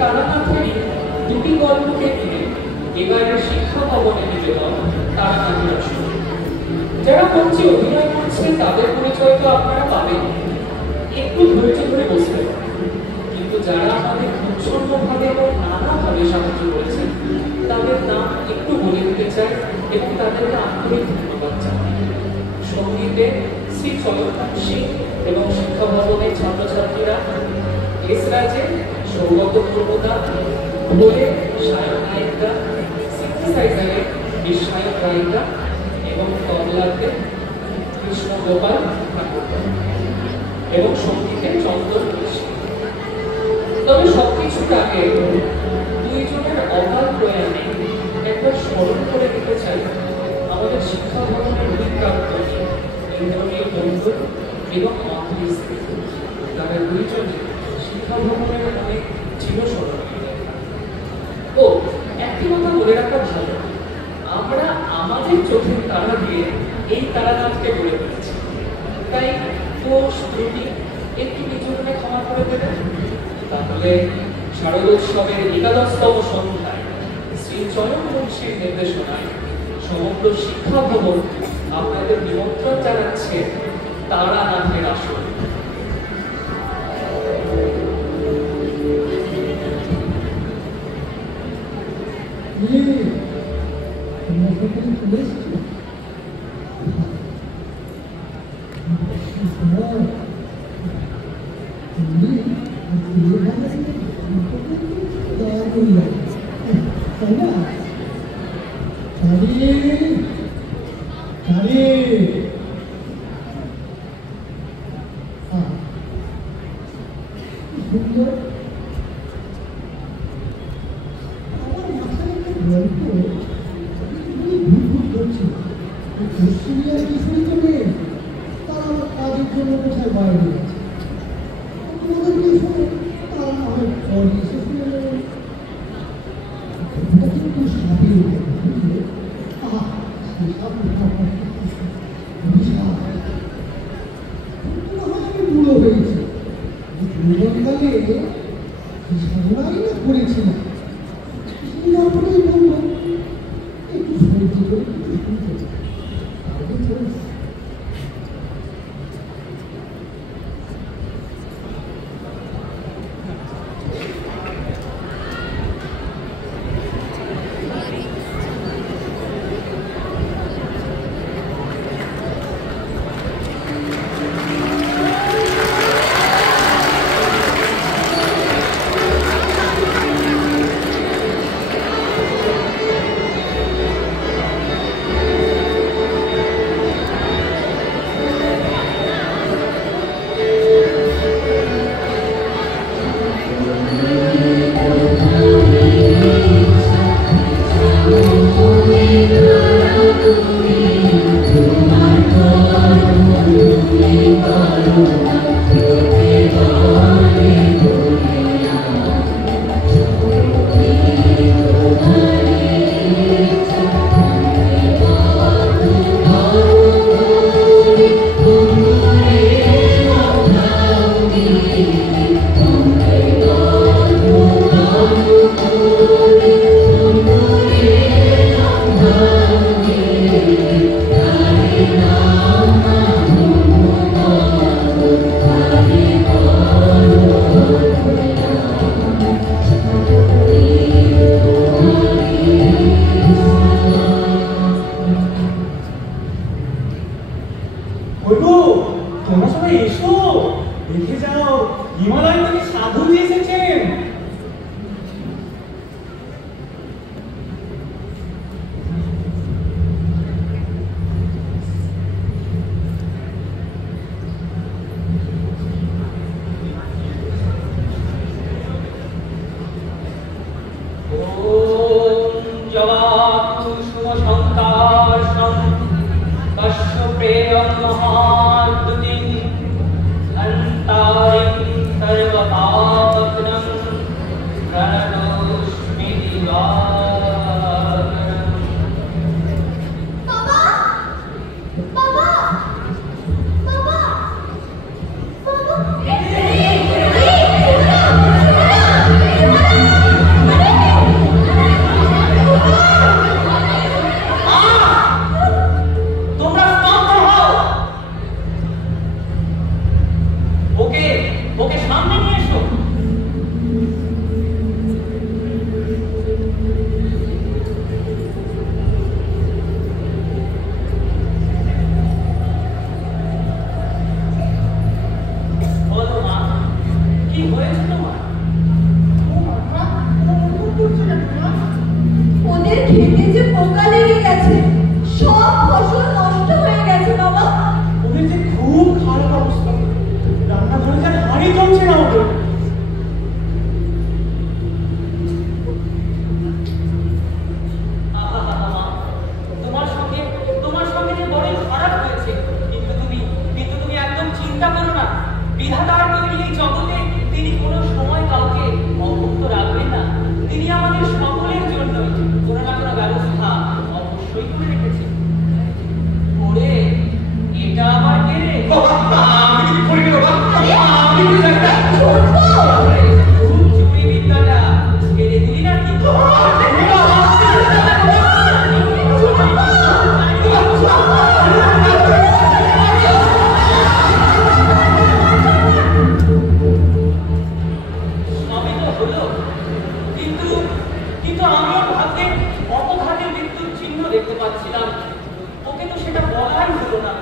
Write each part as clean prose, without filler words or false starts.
তারানাথেরই দুটি গল্পকে নিয়ে এবারের শিক্ষা ভবনে নিবেদন তারানাথের আসর। যারা মঞ্চে অভিনয় করছে তাদের পরিচয় তো আপনারা পাবেন, একটু ধৈর্য ধরে বসতে পারেন। কিন্তু যারা আমাদের উৎসর্গভাবে এবং নানাভাবে সাহায্য করেছেন তাদের নাম একটু বলে দিতে চাই এবং তাদেরকে আন্তরিক ধন্যবাদ জানাই। সঙ্গীতে শ্রী চয়ন সিং এবং শিক্ষা ভবনের ছাত্রছাত্রীরা, এস রাজে সৌগত মুর্মুদা, ঢোলে সায়ন নায়িকা, সিনথেসাইজারে বিশ্বায়ন রায়িকা এবং তবলাতে কৃষ্ণ গোপাল ঠাকুর এবং সঙ্গীতে চন্দন কৃষ্ণ। তবে সবকিছুর আগে দুইজনের অকাল প্রয়াণে একবার স্মরণ করে দিতে চাই আমাদের শিক্ষা ভবনের দুই প্রাক্তনী ইন্দ্রনীল বন্ধু এবং মন্ত্রী স্ত্রী। তারা দুইজনে শিক্ষা ভবনের অনেক চিরস্মরণীয়। ও একটি কথা বলে রাখা ভালো, আমরা আমাদের চোখের তারা দিয়ে এই তারানাথকে গড়ে তুলেছি, তাই দোষ ত্রুটি একটু নিজেকে ক্ষমা করে দেবেন। তাহলে শারদোৎসবের 11তম সন্ধ্যায় শ্রী চয়ন বংশীর নির্দেশনায় সমগ্র শিক্ষা ভবন আপনাদের নিমন্ত্রণ জানাচ্ছে তারানাথের আসর। খেতে যে পোকা লেগে গেছে, সব ফসল নষ্ট হয়ে গেছে বাবা। ওদের যে খুব খারাপ অবস্থা, রান্নাঘরে যার হাঁড়ি জমছে না ওদের। তোমার সঙ্গে যে বড়ই খারাপ হয়েছে, কিন্তু তুমি একদম চিন্তা করো না। বিধাতার তৈরি এই জগতে তিনি কোনো সময় কাউকে অভুক্ত রাখবেন না। তিনি আমাদের সকলের জন্য কোনো না কোনো ব্যবস্থা অবশ্যই করে রেখেছেন। ওরে, এটা আবার কে রে? চুরি বিদ্যাটা ছেড়ে দিলি নাকি? কিন্তু আমি ওর ভাগ্যে অপঘাতের মৃত্যুর চিহ্ন দেখতে পাচ্ছিলাম। ওকে তো সেটা বলাই হলো না।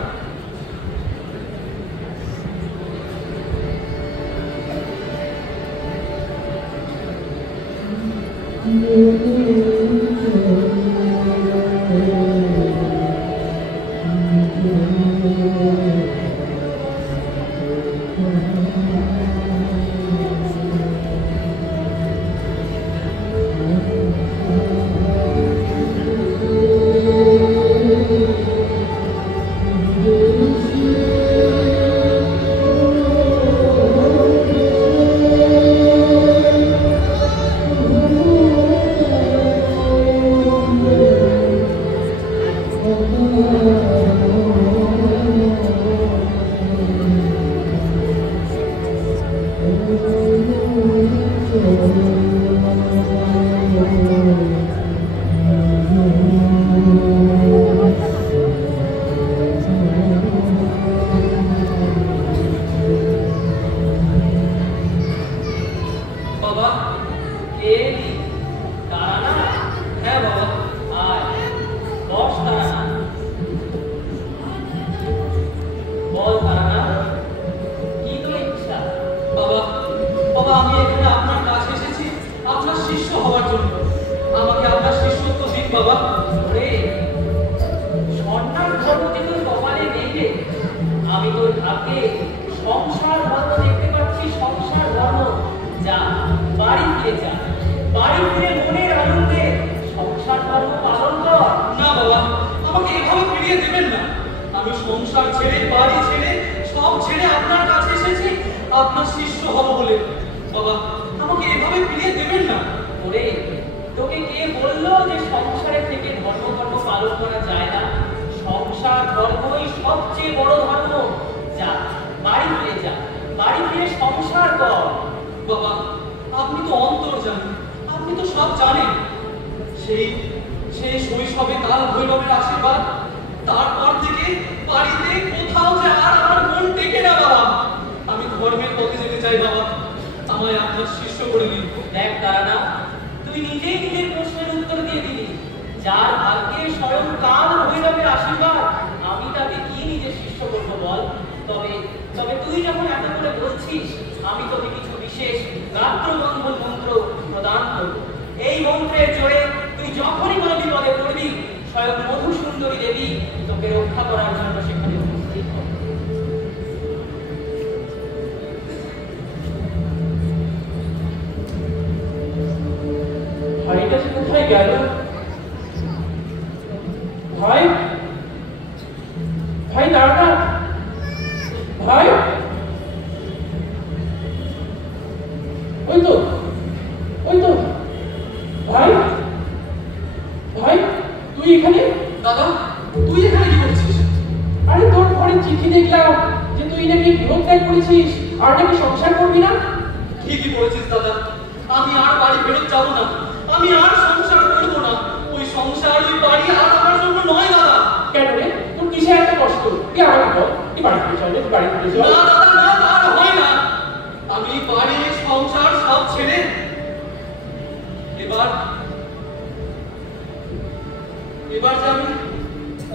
এবার যে আমি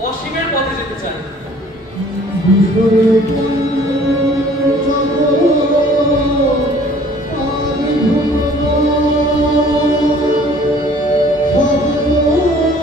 অসীমের পথে যেতে চাই। Oh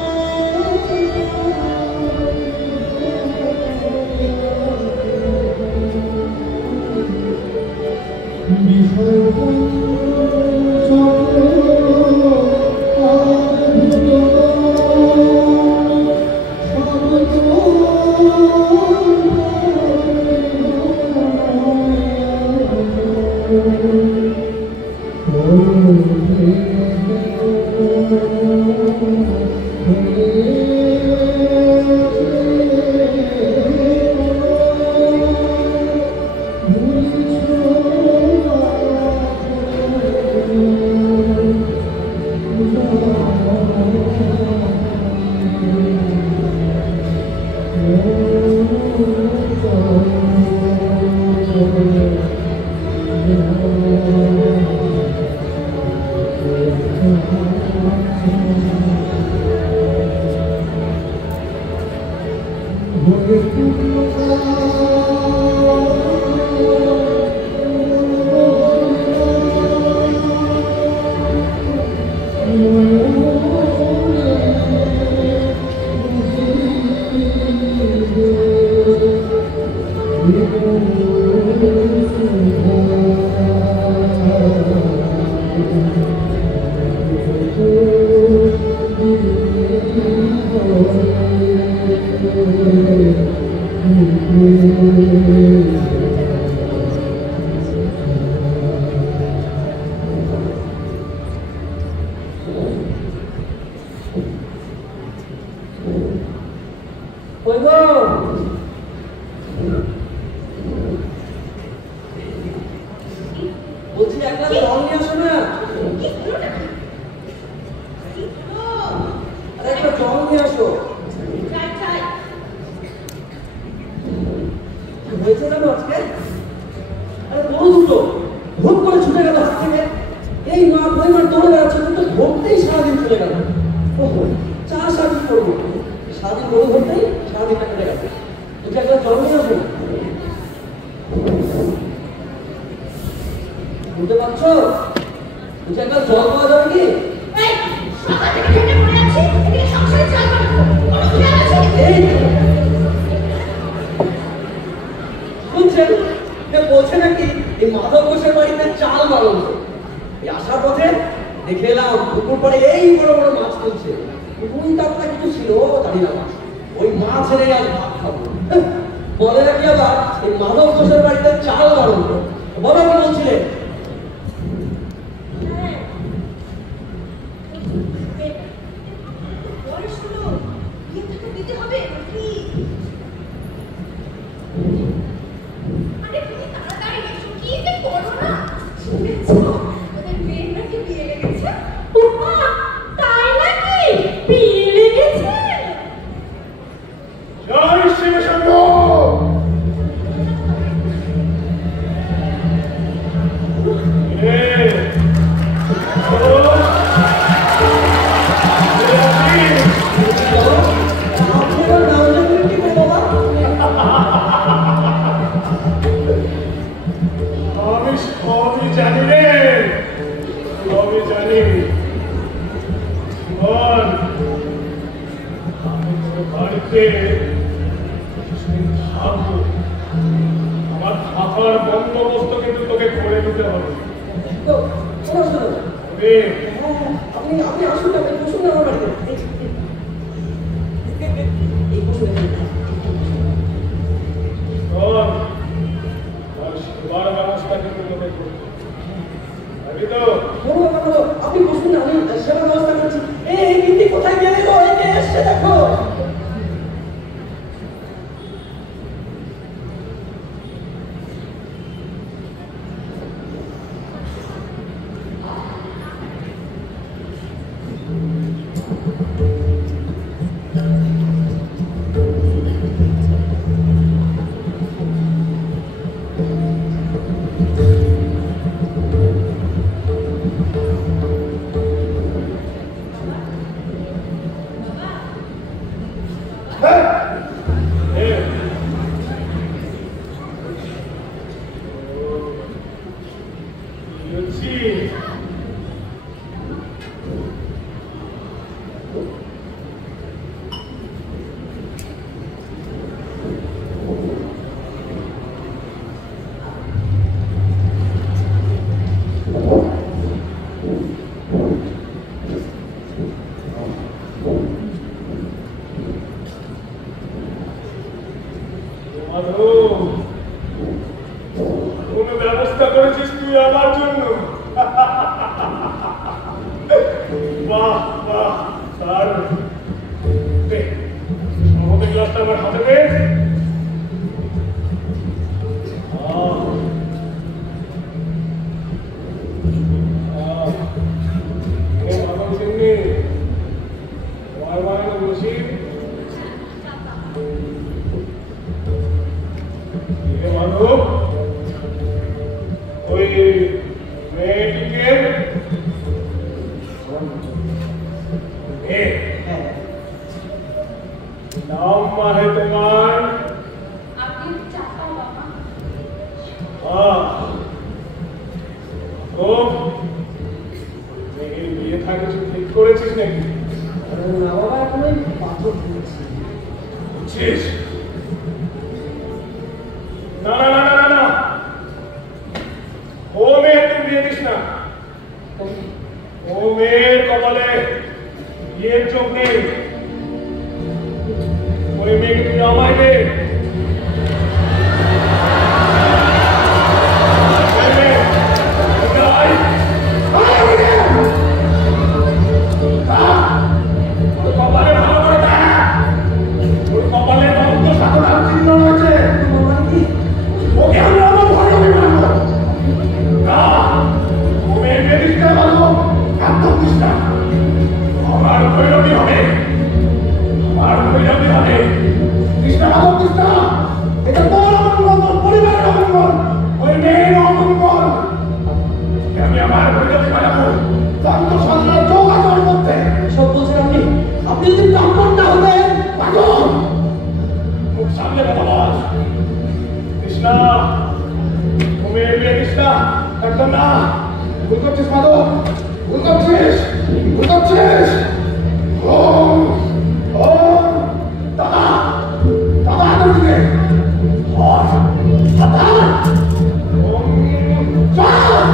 কোনো ব্যবস্থা করেছিস তুই আমার জন্য? বাহ বাহ স্যার আমাদের গ্লাসটা আমার হাতে দে ওই মেয়েটিকে নাম মানে তোমার আপনি চাপা বাবা মেয়ের বিয়ে থাকে ঠিক করেছিস নাকি না বাবা এখন ওই পাথর দিচ্ছি বুঝছিস না না না না না ও মেয়ের তুই বিয়ে দিস না ও মেয়ের কপালে বিয়ের চোখ নেই ওই মেয়েকে তুই আমায় দে কপালে ভালো করে দেখ ওর কপালে রক্ত সাধনার চিহ্ন রয়েছে ওকে আমি আমার ভয় মানবো না ও মেয়ের বিয়ে দিস না ভালো একদম দিস না আমার ভৈরবী হবে আমার ভৈরবী হবে কৃষ্ণ ভালো কৃষ্ণ এটা তোর অমঙ্গল পরিবারের অমঙ্গল ওই মেয়ের অমঙ্গল আমি আমার ভৈরবী বানাবো তন্ত সন্ন্যার যোগ আছে ওর মধ্যে সব বলছেন আপনি যদি ব্রাহ্মণ না হবেন পাগল মুখ সামনে কথা বল কৃষ্ণ ও মেয়ের বিয়ে কৃষ্ণ একদম না ভুল করছিস মাধব ভুল করছিস ভুল করছিস ওম ওম দাদা দাদা আদরকে হট দাদা ওম চল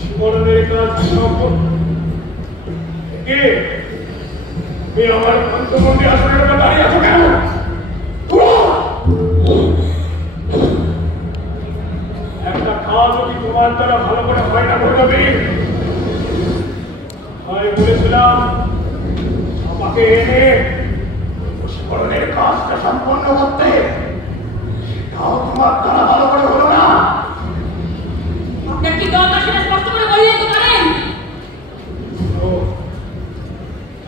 জীবনের কাজ সফল তুমি আমার বন্ধুবন্ধী আসনের উপর দাঁড়িয়ে আছো কেন? একটা কাজ যদি তোমার দ্বারা ভালো করে হয় না করবে, আমি বলেছিলাম আমাকে এনে পুষ্করণের কাজটা সম্পন্ন করতে, তাও তোমার দ্বারা ভালো করে হলো না। আপনার কি দরকার সেটা স্পষ্ট করে বললেই তো পারেন।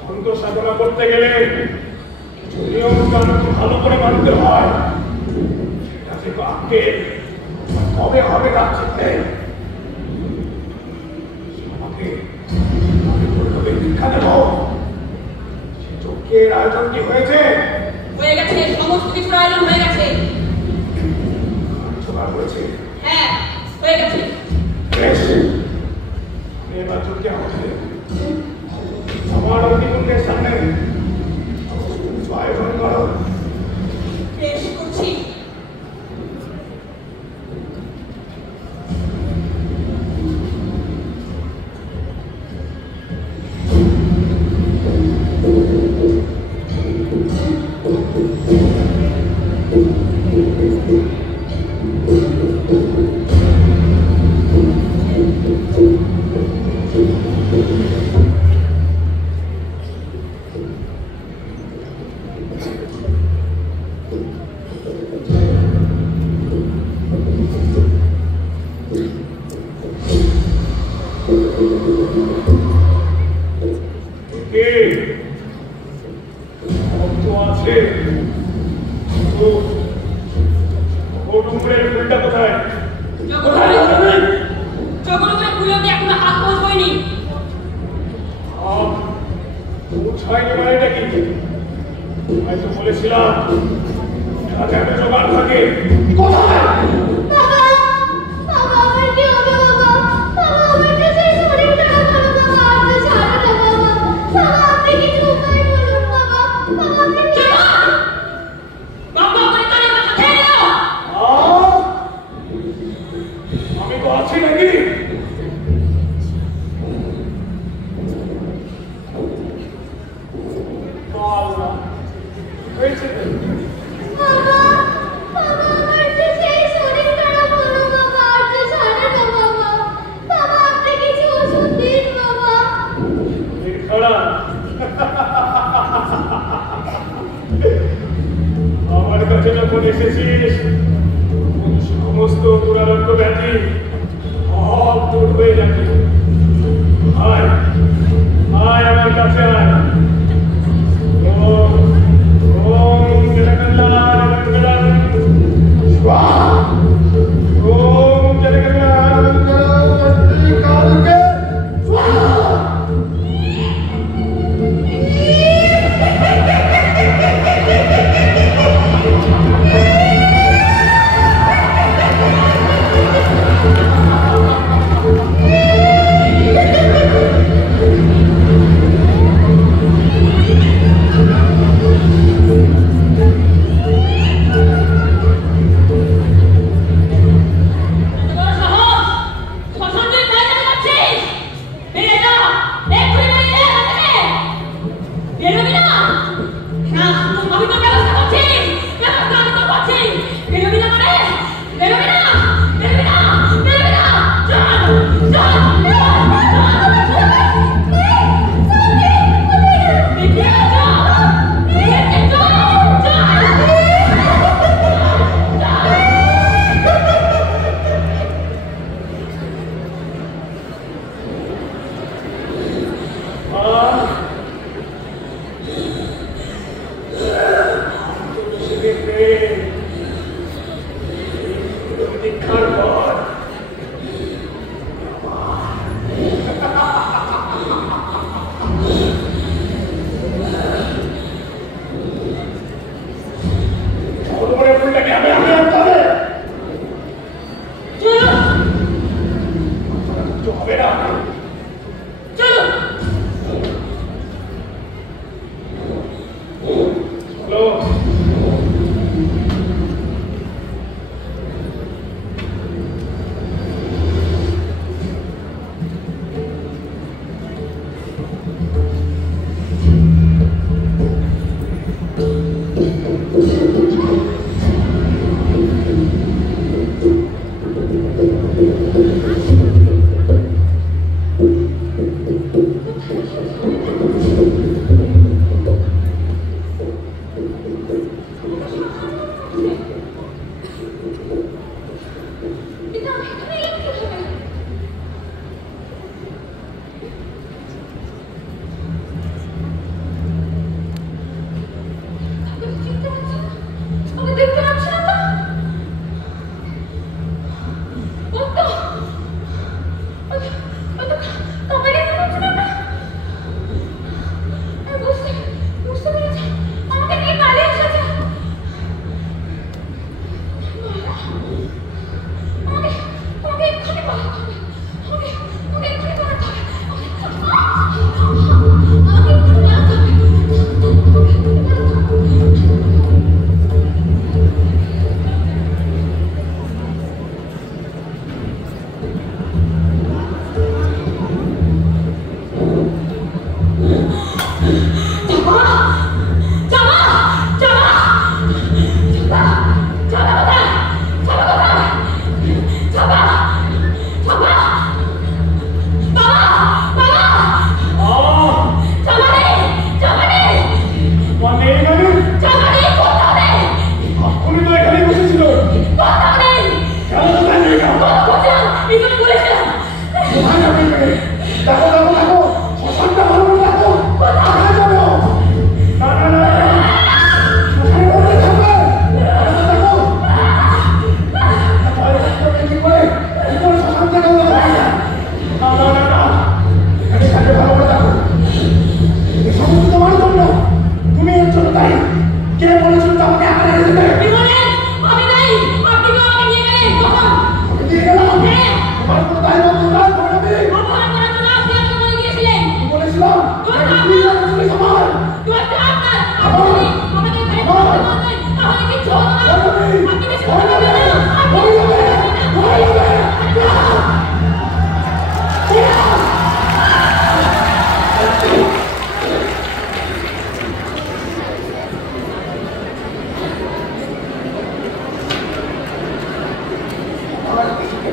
অন্ত সাধনা করতে গেলে কিছু নিয়ম কানুন ভালো করে মানতে হয়, সেটা থেকে আগে কবে হবে তার ঠিক নেই। আমাকে দীক্ষা দেব, যজ্ঞের আয়োজন কি হয়েছে? হয়ে গেছে, সমস্ত কিছুর আয়োজন হয়ে গেছে। জোগাড় হয়েছে? হ্যাঁ, হয়ে গেছে। বেশ, এবার যজ্ঞে আমাকে আমার অগ্নিকুণ্ডের সামনে কিছু আয়োজন করো। বেশ করছি। আমার কাছে যখন এসেছিস সমস্ত দুরারোগ্য ব্যাধি সব দূর হয়ে যাবে। আয় আয় আমার কাছে আয়। ওম জনকল্যাণ মঙ্গলম স্বাহা। ওম জনকল্যাণ মঙ্গলম কালকে স্বাহা।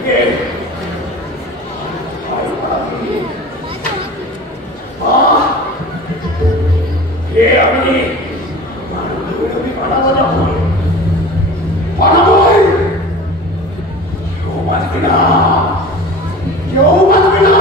কে? কে আমি? পাঠাবো যখন পাঠাবো, কেউ বাঁচবে না, কেউ বাঁচবে না।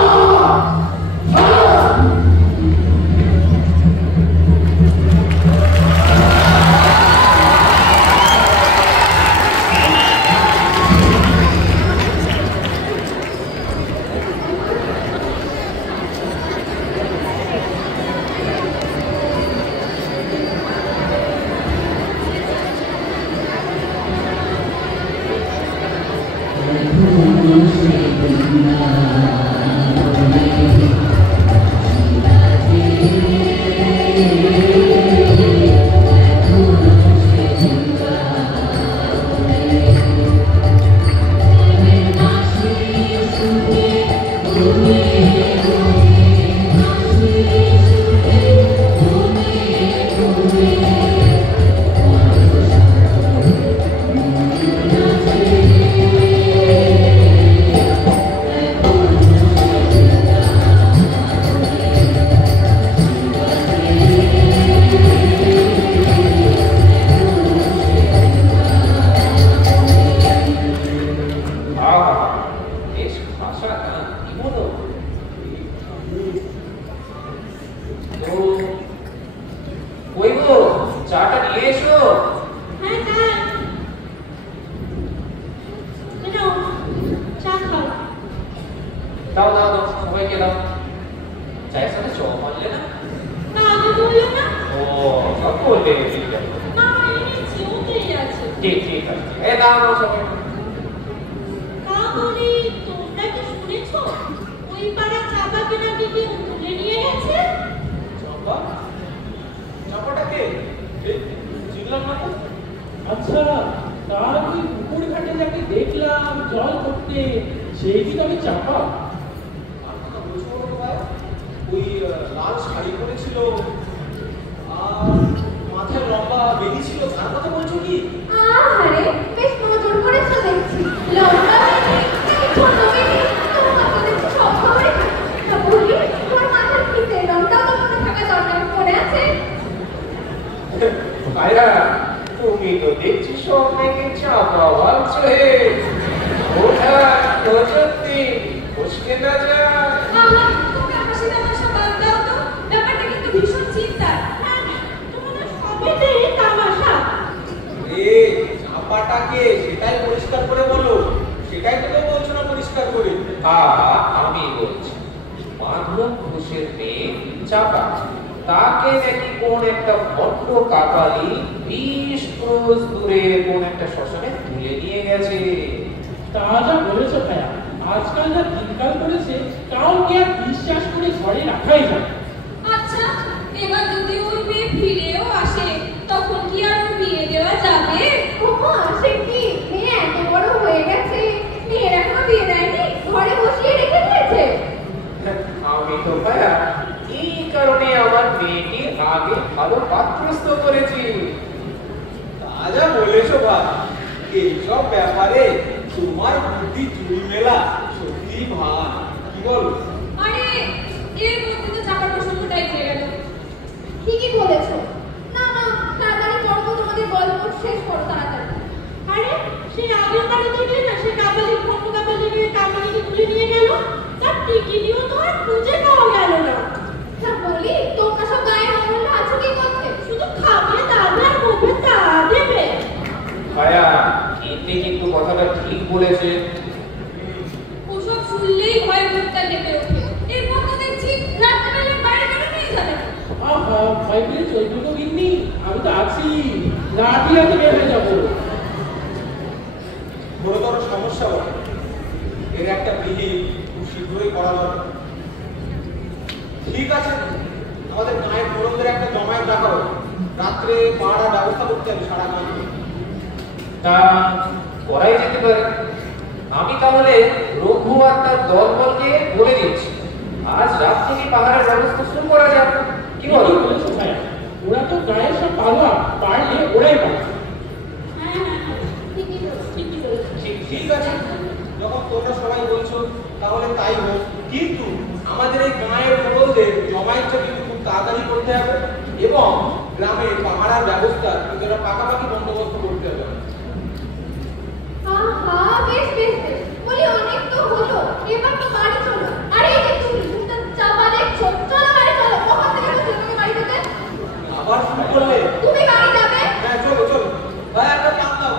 দাও দাও দাও সবাইকে দাও। চায়ের সাথে চপ আনলে না? না আমি বললাম না। ও সব বললে ঠিক আছে। না এনেছি ওতেই আছে। ঠিক ঠিক আছে। এ দাও দাও সবাই। না বলি তোমরা কি শুনেছো? ওই পাড়া চাপাকে নাকি কেউ তুলে নিয়ে গেছে। চাপা? চাপাটা কে? চিনলাম না তো। আচ্ছা, তার ওই পুকুর ঘাটে যাকে দেখলাম জল করতে, সেই কি তবে চাপা? ওই লাল শাড়ি পরেছিল আর মাথায় লম্বা বেনি ছিল, তার কথা বলছো কি? আরে বেশ নজর করেছো দেখছি। লম্বা বেনি, ছোট বেনি, তোর কথা দেখছি সব খবরে থাকে। তা বলি তোর মাথার পিঠে রংটাও তো মনে থাকা দরকার, মনে আছে? ভাইরা তুমি তো দেখছি সব থেকে চাপা ভাবছো হে। ওঠা নজরতি মুশকে না যায়। আমার তোকে হাসি তামাশা বাদ দাও তো, ব্যাপারটা কিন্তু ভীষণ চিন্তার। হ্যাঁ তোমাদের সবেতেই তামাশা। এ চাপাটাকে সেটাই পরিষ্কার করে বলো, সেটাই তো বলছো না পরিষ্কার করে। আমি বলছি মাধব ঘোষের মেয়ে চাপা, তাকে নাকি কোন একটা ভণ্ড কাপালি 20 ক্রোশ দূরে কোন একটা শ্মশানে তুলে নিয়ে গেছে। তা যা বলেছো ভাইয়া, আজকাল যা দিনকাল করেছে কাউকে আর বিশ্বাস করে ঘরে রাখাই যায়। আচ্ছা এবার যদি ওই মেয়ে ফিরেও আসে তখন কি আর ওর বিয়ে দেওয়া যাবে? ওমা সে কি মেয়ে এত বড় হয়ে গেছে, মেয়ের এখনো বিয়ে দেয়নি, ঘরে বসিয়ে রেখে দিয়েছে। আমি তো ভাইয়া এই কারণে আমার মেয়েকে আগে ভালো পাত্রস্থ করেছি। তা যা বলেছো ভাই, এইসব ব্যাপারে তোমার বুদ্ধি চুরি মেলা সত্যি ভাই, কি বলো? আরে এর মধ্যে তো চাপার প্রসঙ্গটাই হয়ে গেল। ঠিকই বলেছো। না না তাড়াতাড়ি করবো, তোমাদের গল্প শেষ করো তাড়াতাড়ি। আরে সেই আগের বারে দেখলে না, সে কাপালিক ফোন কাপালিকে কাপালিকে তুলে নিয়ে গেল, তার টিকিটিও তো আর খুঁজে পাওয়া গেল না। তা বলি তোমরা সব গায়ে হলুদ আছো কি করতে? শুধু খাবে দাবে আর মুখে তা দেবে। ভাইয়া এতে কিন্তু কথাটা ঠিক বলেছে। ওসব শুনলেই ভয় ভূতটা লেগে ওঠে। এর মধ্যে দেখছি রাত্রিবেলা বাইরে বেরোতেই যাবে না। আহা ভয় পেলে চলবে তো গিন্নি, আমি তো আছি, লাঠি হাতে বের হয়ে যাবো। বড়তর সমস্যা বটে, এর একটা বিধি খুব শীঘ্রই করা দরকার। ঠিক আছে, আমাদের গায়ের তরুণদের একটা জমায়েত রাখা হবে, রাত্রে পাহাড়ার ব্যবস্থা করতে হবে সারা গান। তা করাই যেতে পারে। আমি তাহলে রঘু আর তার দলবলকে বলে দিচ্ছি আজ রাত থেকে পাহাড়ের ব্যবস্থা শুরু করা যাক। কি বলো? বলেছো ভাইয়া, ওরা তো গায়ে সব পালোয়া, পারলে ওরাই পারে। হ্যাঁ হ্যাঁ ঠিকই বলেছো, ঠিকই বলেছো। ঠিক আছে, যখন যখন তোমরা সবাই বলছো তাহলে তাই হোক, কিন্তু আমাদের এই গাঁয়ের মোড়লদের জমায়েতটা কিন্তু খুব তাড়াতাড়ি করতে হবে এবং গ্রামে পাহারার ব্যবস্থা তোমরা পাকাপাকি বন্দোবস্ত করতে হবে। হ্যাঁ বেশ বেশ বেশ, বলি অনেক তো হলো, এবার তো বাড়ি চলো। আরে এই যে তুমি চাপা দেখছো, চলো বাড়ি চলো। কখন থেকে বলছো তুমি বাড়ি যেতে? আবার শুরু করলে? তুমি বাড়ি যাবে? হ্যাঁ চলো চলো, ভাই একটা পান দাও।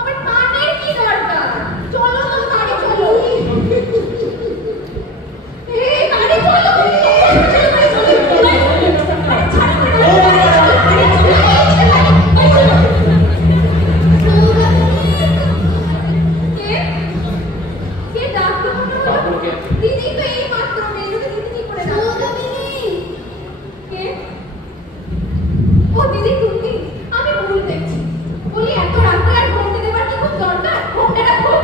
আমার পানের কি দরকার? চলো তো গাড়ি চলো। এই গাড়ি চলো। দিদি তো এই মাত্র মেয়েকে দিদি কি করে দাও? কে? ও দিদি তুমি? আমি ভুল দেখছি। বলি এত রাতে আর ঘুমতে দেবার কি খুব দরকার? ঘুমটাটা খুব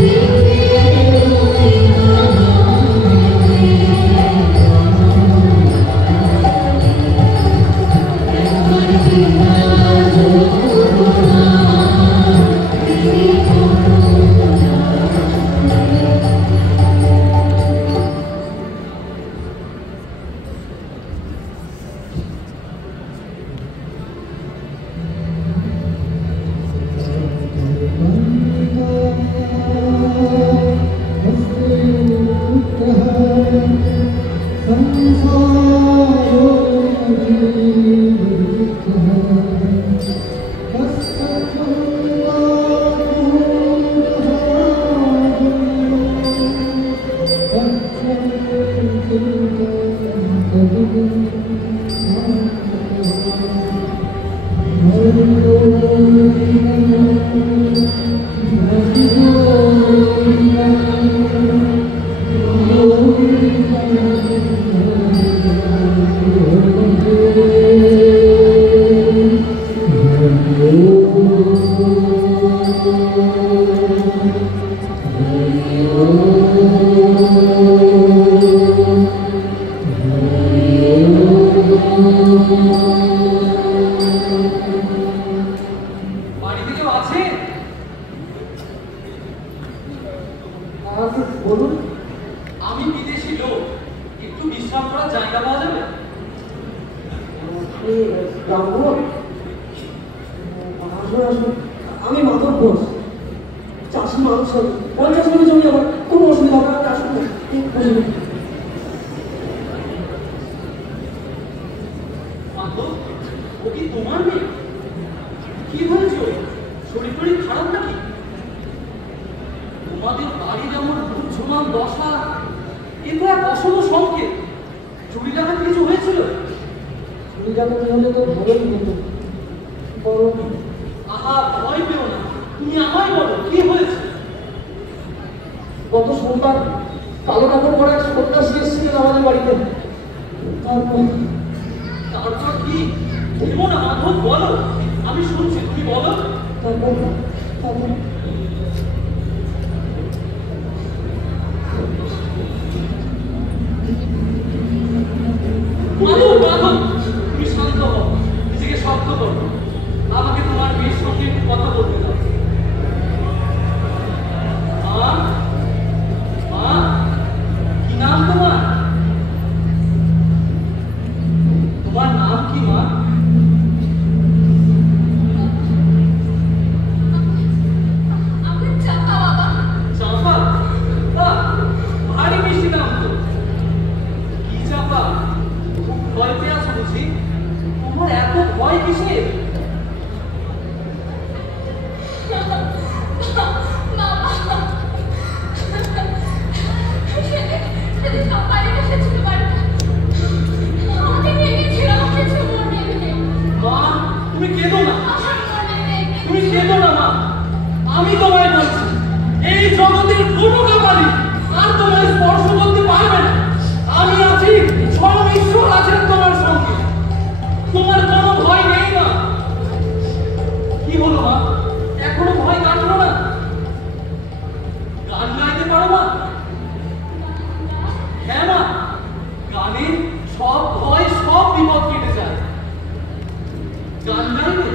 You আসলে আমি মাধব ঘোষ, চাষি মানুষ। 50 মিনিট জমি আমার, কোনো অসুবিধা হবে না। আসুন না, মাধব, ও কি তোমার মেয়ে? কি হয়েছে? শরীর টরীর খারাপ নাকি? তোমাদের বাড়ি যেমন বুঝমান দশা, এ তো এক অশুভ সংকেত। চুরি ডাকাত কিছু হয়েছিল? চুরি ডাকাতি হলে তো ভালোই হতো, বরং আহা, ভয় পেও না, তুমি আমায় বলো কি হয়েছে। গত সোমবার কালো কাপড় পরে এক সন্ন্যাসী এসেছিলেন আমাদের বাড়িতে। তারপর কি? বলবো না মাধব, বলো, আমি শুনছি, তুমি বলো। তারপর মাধব, মাধব, তুমি শান্ত হও, নিজেকে শক্ত করো। আমাকে তোমার মেয়ের সঙ্গে একটু কথা বলতে দাও। মা, মা, কি নাম তোমার? তোমার নাম কি মা? আমার চাপা বাবা। চাপা? বাহ, ভারী মিষ্টি নাম তো। কি চাপা? খুব ভয় পেয়ে আছো বুঝি? তোমার এত ভয় কিসের? মা, তুমি কেঁদো না, তুমি কেঁদো না মা। আমি তোমায় বলছি, এই জগতের কোনো কাপালি আর তোমায় স্পর্শ করতে পারবে না। আমি আছি, স্বয়ং ঈশ্বর আছেন তোমার সঙ্গে। তোমার কোনো ভয় নেই মা। কি হলো মা, এখনো ভয় কাটলো না? গান গাইতে পারো মা? হ্যাঁ মা, গানে সব ভয়, সব বিপদ কেটে যায়। গান গাইবে?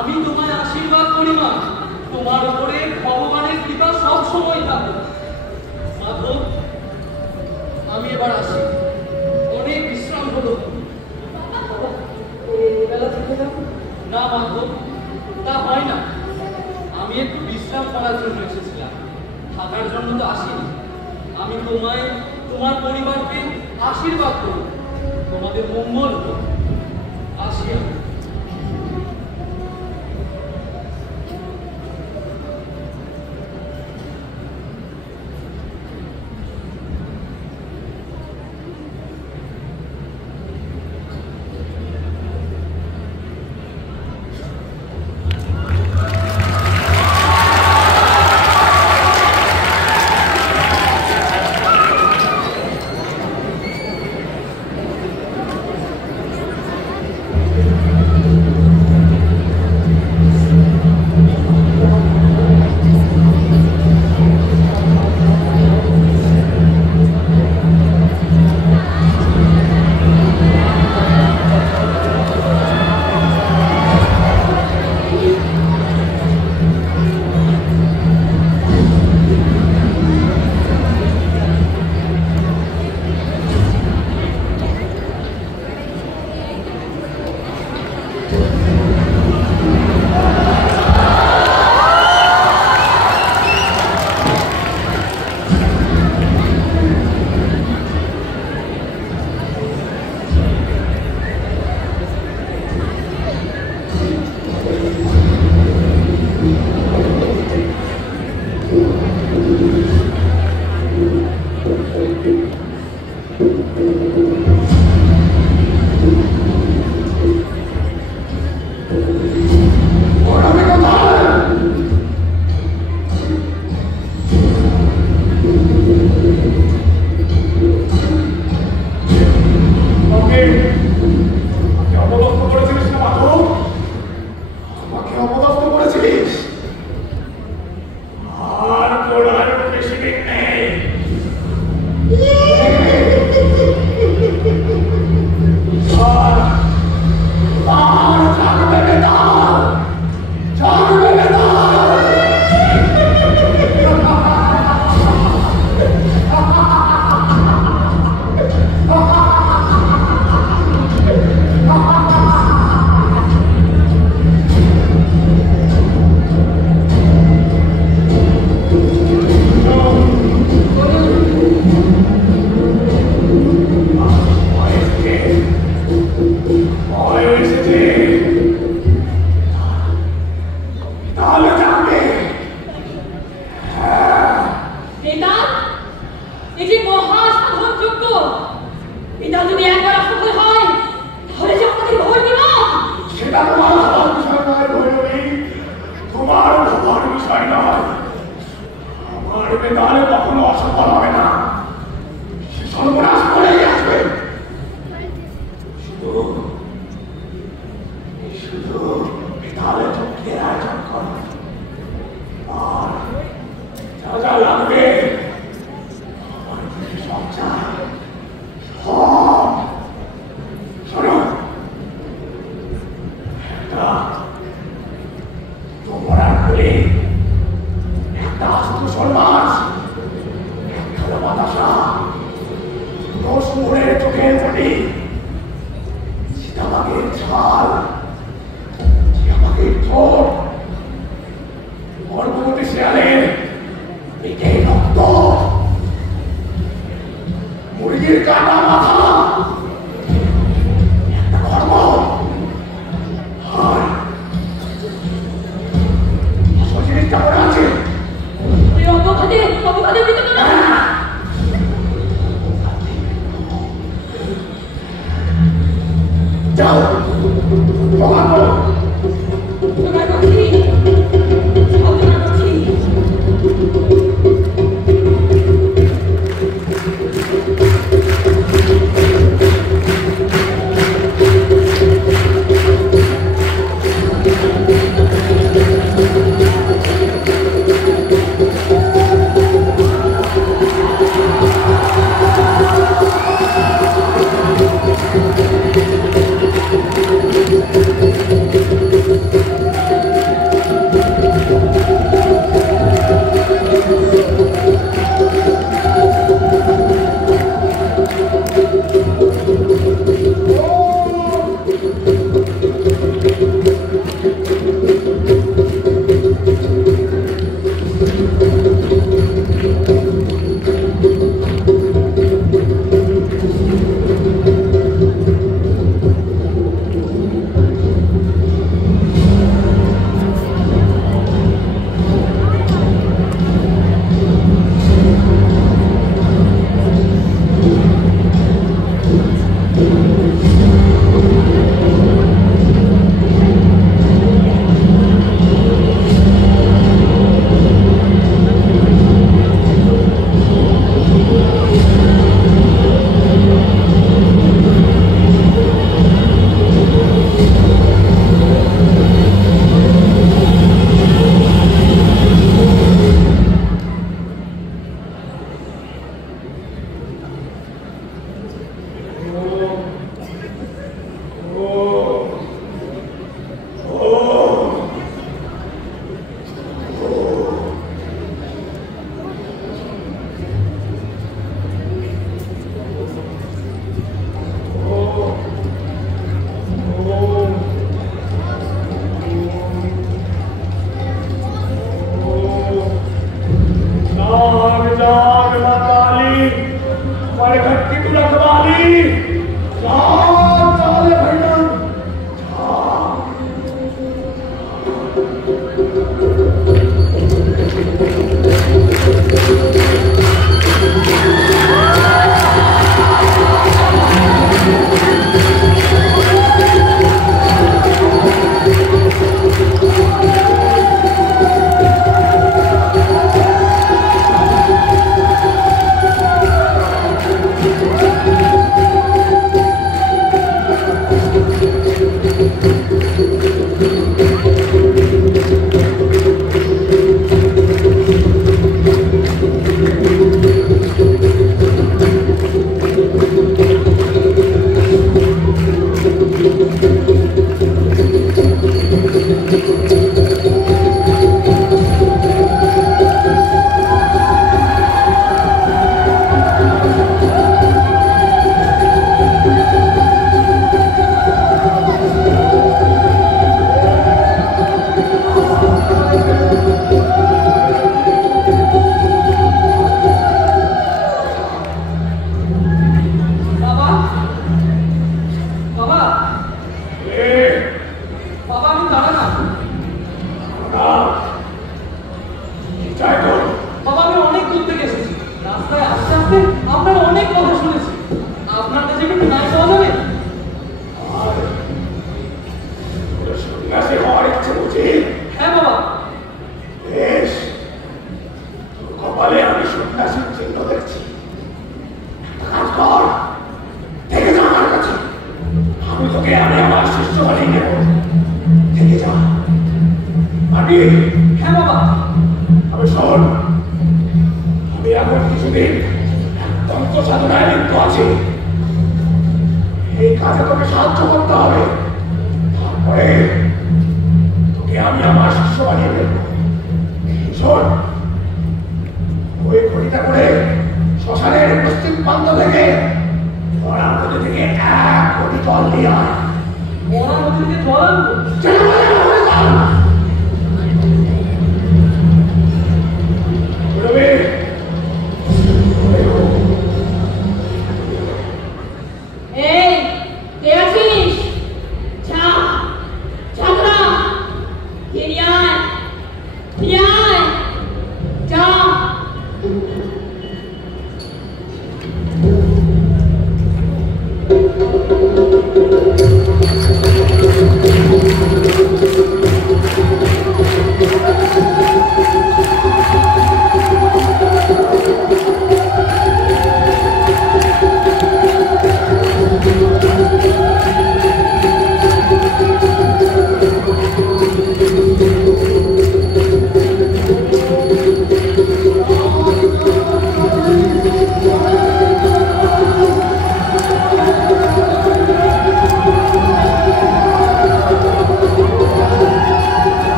আমি তোমায় আশীর্বাদ করি মা, তোমার উপরে ভগবানের কৃপা সব সময় থাকে। মাধব, আমি এবার আসি, অনেক বিশ্রাম হলো। বেলা থেকে যাও। না মাধব, তা হয় না। আমি একটু বিশ্রাম করার জন্য এসেছিলাম, থাকার জন্য তো আসিনি। আমি তোমায়, তোমার পরিবারকে আশীর্বাদ করি, তোমাদের মঙ্গল হোক। আসি আমি। অযোগ্য। এটা যদি একবার অসফল হয় তাহলে যে আমাদের ভয় দিল। সেটা তোমার ভাবার বিষয় নয় ভৈরবী, তোমার ভাবার বিষয় নয়। আমার বেতালে কখনো অসফল হবে না, সে সর্বনাশ করেই আসবে। শুধু শুধু বেতালে চোখে আয়োজন করো, আর যা যা লাগবে আমার থেকে সব চাই। শোনো, একটা তোমরা করে একটা আস্ত সন্ন্যাস, একটা বাতাসা, 10 মোড়ের চোখের পানি, চিতাবাঘের ছাল, চিতাবাঘের ঠোঁট, গর্ভবতী শেয়ালের পেটে রক্ত, মুরগির কাটা মাথা, একটা কর্ম, আর সচিনিকটা মনে আছে? ওই অপঘাতে মৃত্যু না। যাও, প্রমাণ করো। জোগাড় করছি, সব জোগাড় করছি। তন্ত্র সাধনায় লিপ্ত আছে। এই কাজে তোকে সাহায্য করতে হবে, তারপরে তোকে আমি আমার শিষ্য বানিয়ে ফেলবো। শোন, ওই ঘড়িটা করে শ্মশানের পশ্চিম প্রান্ত থেকে মরার নদী থেকে 1 কোটি জল নিয়ে আয়। মরা নদীতে জল আনবো? এই কে আছিস? যা ঝগড়া ফিরিয়ায় ফিরিয়ায় যা।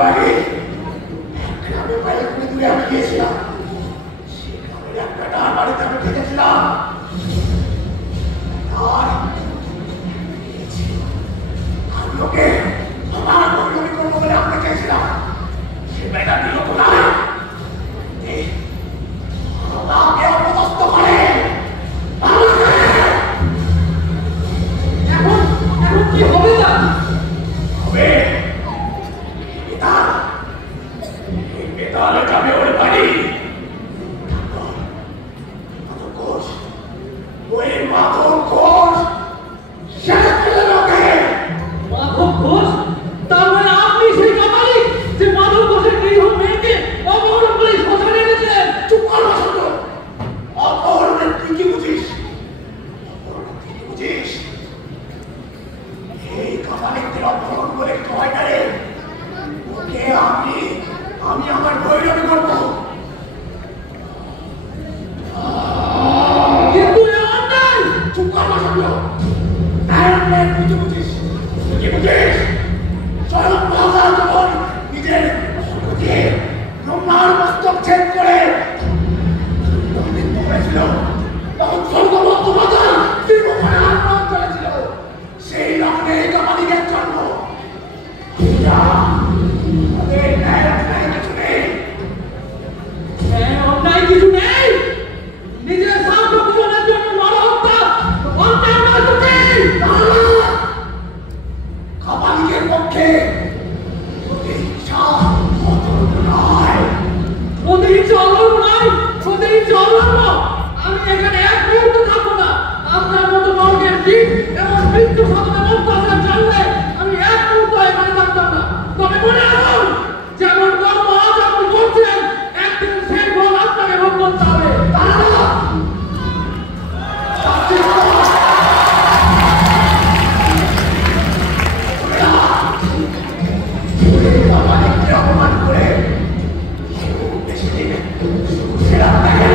বাড়ি গ্রামের বাইরে করে দূরে আমি গিয়েছিলাম। সে গ্রামের এক বেটার বাড়িতে আমি থেকেছিলাম। আর আমি ওকে আমার পরিণতি করবো বলে আমরা চেয়েছিলাম। সে বেটা দিল কোথায়? আমাকে অপদস্থ করে এখন কি হবে না? হবে বেতালে যাবে ওর বাড়ি। ঘোষ ওই মাধব ঘোষ শেষ করে লোকে। মাধব ঘোষ? তার মানে আপনি সেই কামালি যে মাধব ঘোষের গৃহ মেয়েকে অপহরণ করে শ্মশানে এনেছিলেন? চুপ কর বসন্ত। অপহরণের তুই কি বুঝিস? অপহরণের তুই কি বুঝিস? এই কামালিকদের অপহরণ করে একটু হয় না রে। ওকে আমি আমার বৈরবী করবো। কিন্তু এ অন্যায়। চুপ কর বসন্ত। নারায়ণ তুই কি বুঝিস? তুই কি বুঝিস? স্বয়ং মহারাজ যখন নিজের অঙ্গ দিয়ে ব্রহ্মার মস্তক ছেদ করে করেছিল তখন স্বর্গবদ্ধ মাতা তীব্রভাবে আক্রমণ চলেছিল। সেই রকমে কামালিকের জন্ম। অন্যায় কিছু নেই। নিজের স্বার্থ পূরণের জন্য নরহত্যা অন্যায় নয় তো কি? কামালিকের পক্ষে প্রতিহিংসা অধর্ম নয়। প্রতিহিংসা অধর্ম নয়? প্রতিহিংসা অধর্ম? আমি এখানে এক মুহূর্ত থাকবো না। আপনার মতো নরকের জীব এবং মৃত্যু সাধনে অত্যাচার জানলে আমি এক মুহূর্ত এখানে থাকতাম না। তবে মনে রাখুন, যেমন কর্ম আজ আপনি করছেন, একদিন সেই ফল আপনাকে ভোগ করতে হবে। কামালিককে অপমান করে বেশি দিন সেরা দেখে।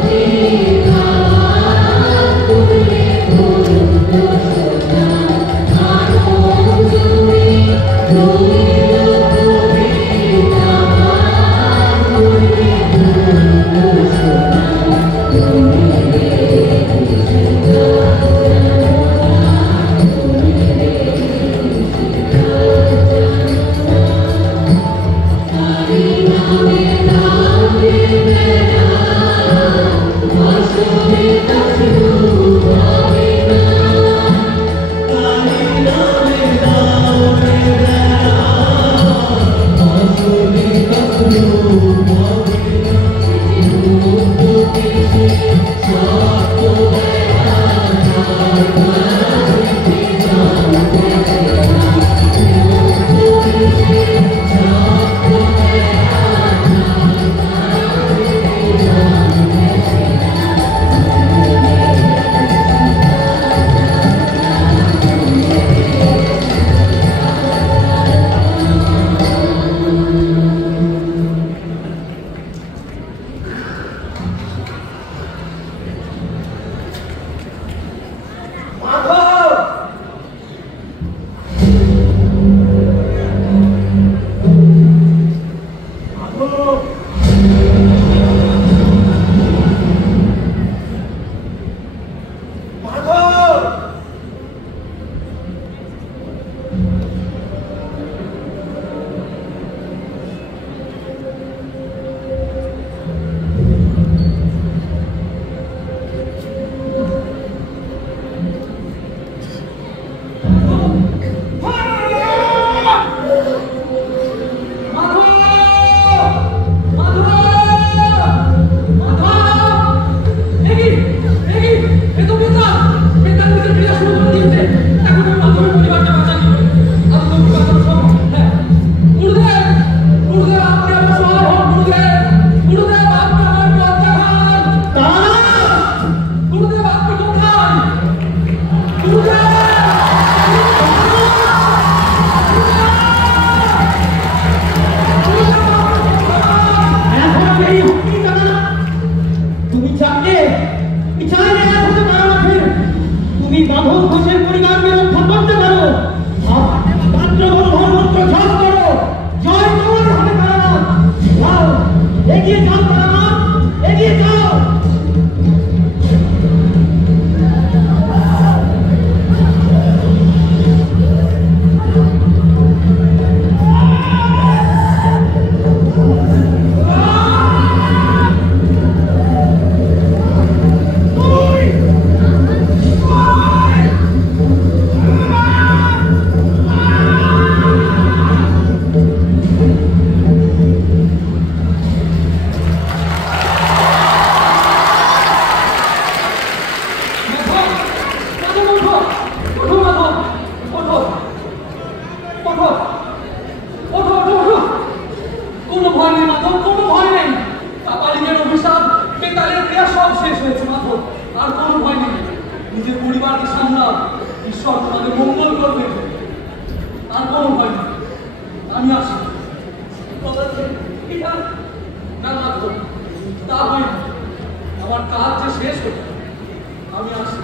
Thank you. মাধব, কোনো ভয় নেই। কাপালিকের অভিশাপ, বেতালের ক্রিয়া সব শেষ হয়েছে মাধব, আর কোনো ভয় নেই। নিজের পরিবারকে সামলাও, ঈশ্বর তোমাদের মঙ্গল করবে, আর কোনো ভয় নেই। আমি আসি। না মাধব, তা হয় না, আমার কাজ যে শেষ হলো। আমি আসি।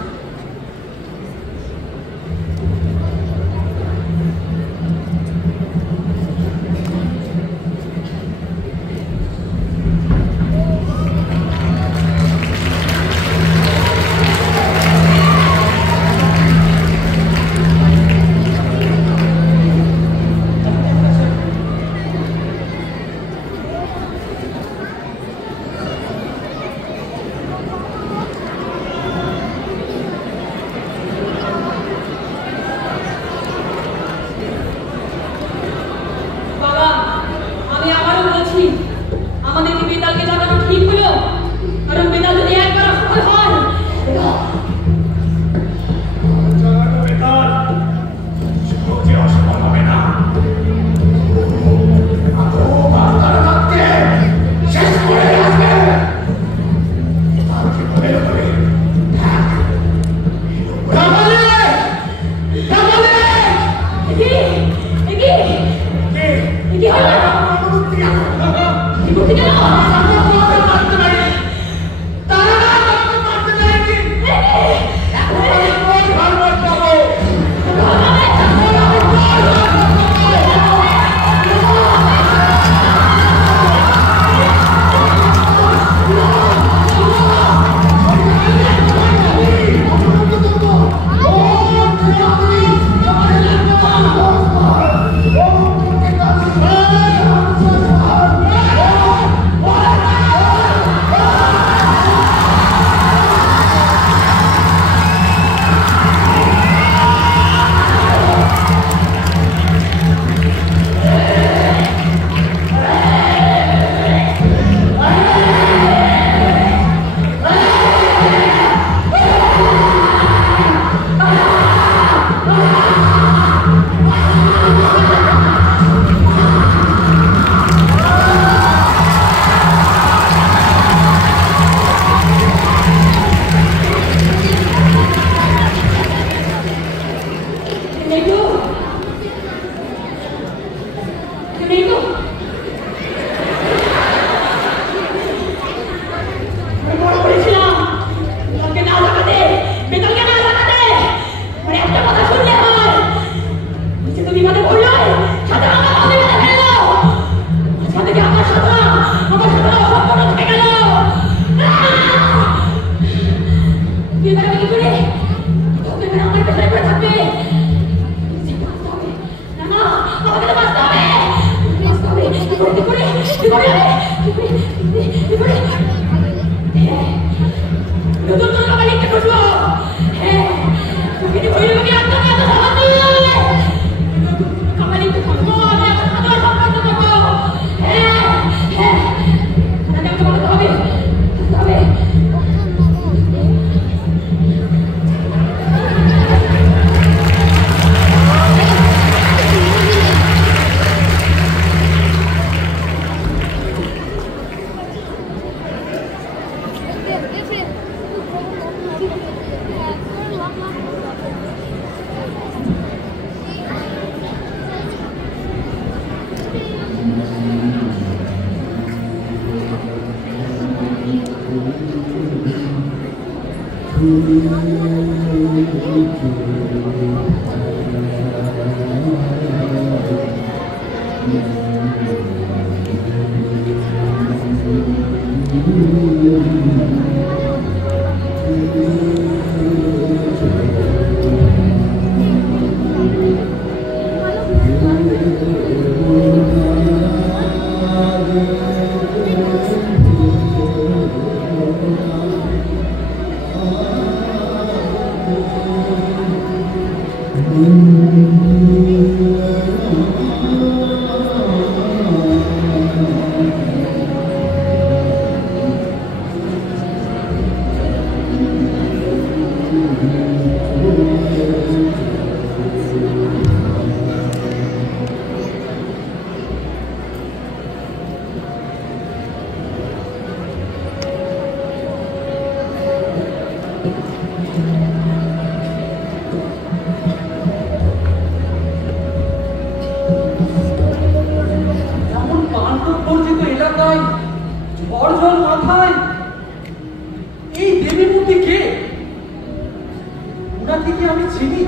মাথায় এই দেবীর মূর্তি কে? ওনাকে কি আমি চিনি?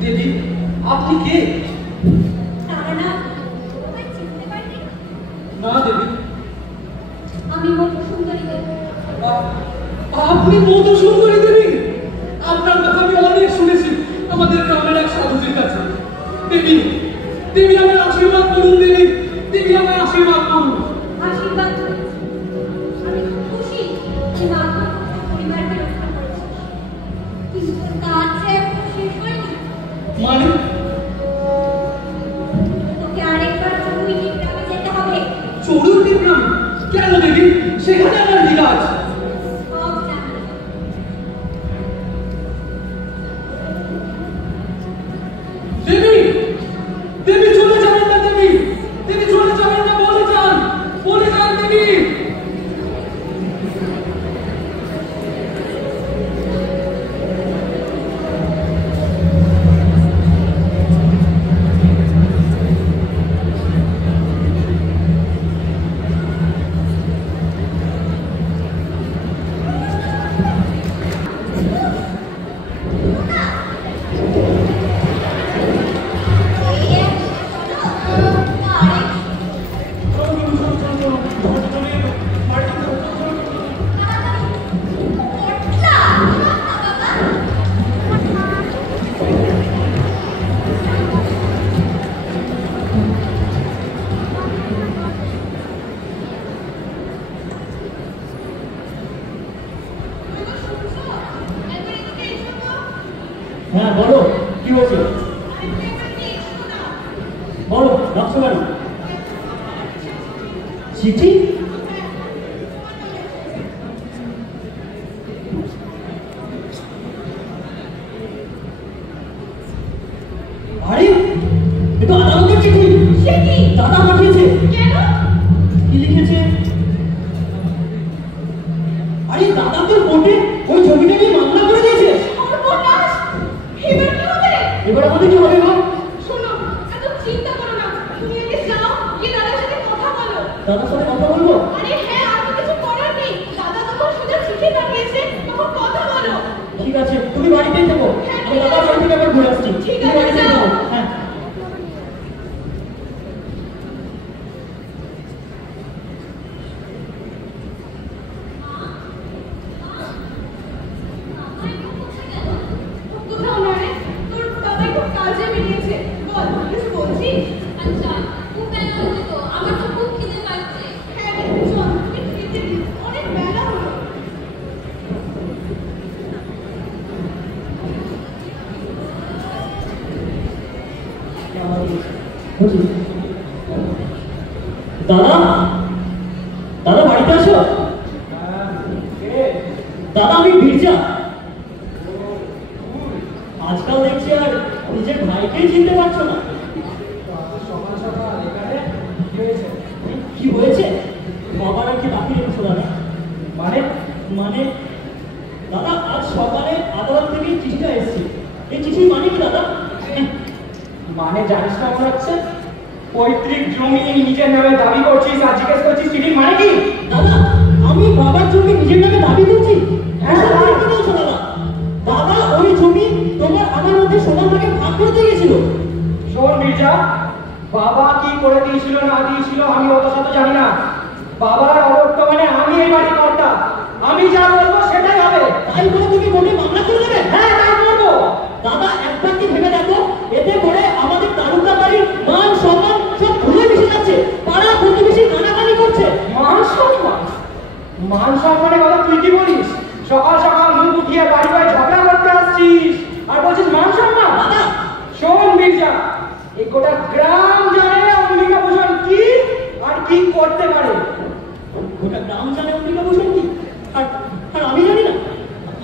দেবী, আপনি কে? না দেবী, আমি মতো সুন্দরী দেবী। আপনি মত সুন্দরী দেবী? আপনার কথা আমি অনেক শুনেছি আমাদের গ্রামের এক সাধুজির কাছে। দেবী, দেবী আমার আশীর্বাদ করুন। দেবী, দেবী আমার আশীর্বাদ করুন। আশীর্বাদ করি। আমি খুশি যে মা তোর পরিবারকে রক্ষা করেছিস। কিন্তু তোর কাজ যে এখনো শেষ হয়নি। মানে তোকে আরেকবার চৌধুরী গ্রামে যেতে হবে। চৌরুটি গ্রাম? কেন দেবী? সেখানে আমার কি কাজ? সব জানি। দেবী, দেবী চলে যাবেন না। দেবী, দেবী চলে যাবেন না। বলে যান, বলে যান দেবী। হ্যাঁ বলো, কি হয়েছে? বলো, রাখছো কেন? চিঠি? আরে এ তো আদালতের চিঠি। সে কি? দাদা পাঠিয়েছে। কেন? কি লিখেছে? আরে দাদা তো কোর্টে ওই ছবিটা নিয়ে মামলা করে দিয়েছে। সর্বনাশ! এবার কি হবে? এবার আমাদের কি হবে গো? শোনো, এত চিন্তা করো না। তুমি আগে যাও, গিয়ে দাদার সাথে কথা বলো। দাদার সাথে কথা বলবো? আরে হ্যাঁ, আর তো কিছু করার নেই। দাদা যখন সোজা চিঠি পাঠিয়েছে, তখন কথা বলো। ঠিক আছে, তুমি বাড়িতেই থেকো। হ্যাঁ, আমি দাদার বাড়ি থেকে একবার ঘুরে আসছি। ঠিক তুমি আছে, বাড়িতেই যাও। থেকো। হ্যাঁ। কোথাও না রে, তোর দাদা একটু কাজে বেরিয়েছে। বল, কিছু বলছিস? আচ্ছা, খুব বেলা হচ্ছে তো, আমার তো খুব খিদে পাচ্ছে। হ্যাঁ রে, চল, তুমি খেতে দিস। অনেক বেলা হলো। দাদা, দাদা বাড়িতে আসো। দাদা আমি বিরজা। আজকাল দেখছি আর নিজের ভাইকেই চিনতে পারছো না। সকাল সকাল এখানে কি হয়েছে? কি হয়েছে? বাবার আর কি বাকি রেখেছো দাদা? মানে মানে দাদা আজ সকালে আদালত থেকে চিঠিটা এসেছে। এই চিঠি মানে কি দাদা? মানে জানিস না মনে হচ্ছে? পৈতৃক জমি নিজের নামে দাবি করছিস আর জিজ্ঞেস করছিস চিঠির মানে কি? দাদা আমি বাবার জমি নিজের নামে দাবি করছি? হ্যাঁ কি বলছো দাদা? দাদা ওই জমি তোমার আমার মধ্যে সমান ভাগে ভাগ করে দিয়ে গেছিল। শোন মির্জা, বাবা কি করে দিয়েছিল না দিয়েছিল আমি অত শত জানি না। বাবার অবর্তমানে আমি এই বাড়ির কর্তা, আমি যা বলবো সেটাই হবে। তাই বলে তুমি কোর্টে মামলা করে দেবে? হ্যাঁ তাই করবো। দাদা একবার কি ভেবে দেখো, এতে করে আমাদের তালুকদার বাড়ির মান সম্মান সব ভুলে মিশে যাচ্ছে। পাড়া প্রতিবেশী কানাকানি করছে। মান সম্মান? মান সম্মানের কথা তুই কি বলিস? সকাল সকাল মুখ উঠিয়ে বাড়ি বাড়ি ঝগড়া করতে আসছিস আর বলছিস মান সম্মান? দাদা শোন মির্জা, এই গোটা গ্রাম জানে অম্বিকা ভূষণ কি আর কি করতে পারে। গোটা গ্রাম জানে অম্বিকা ভূষণ কি, আর আর আমি জানি না?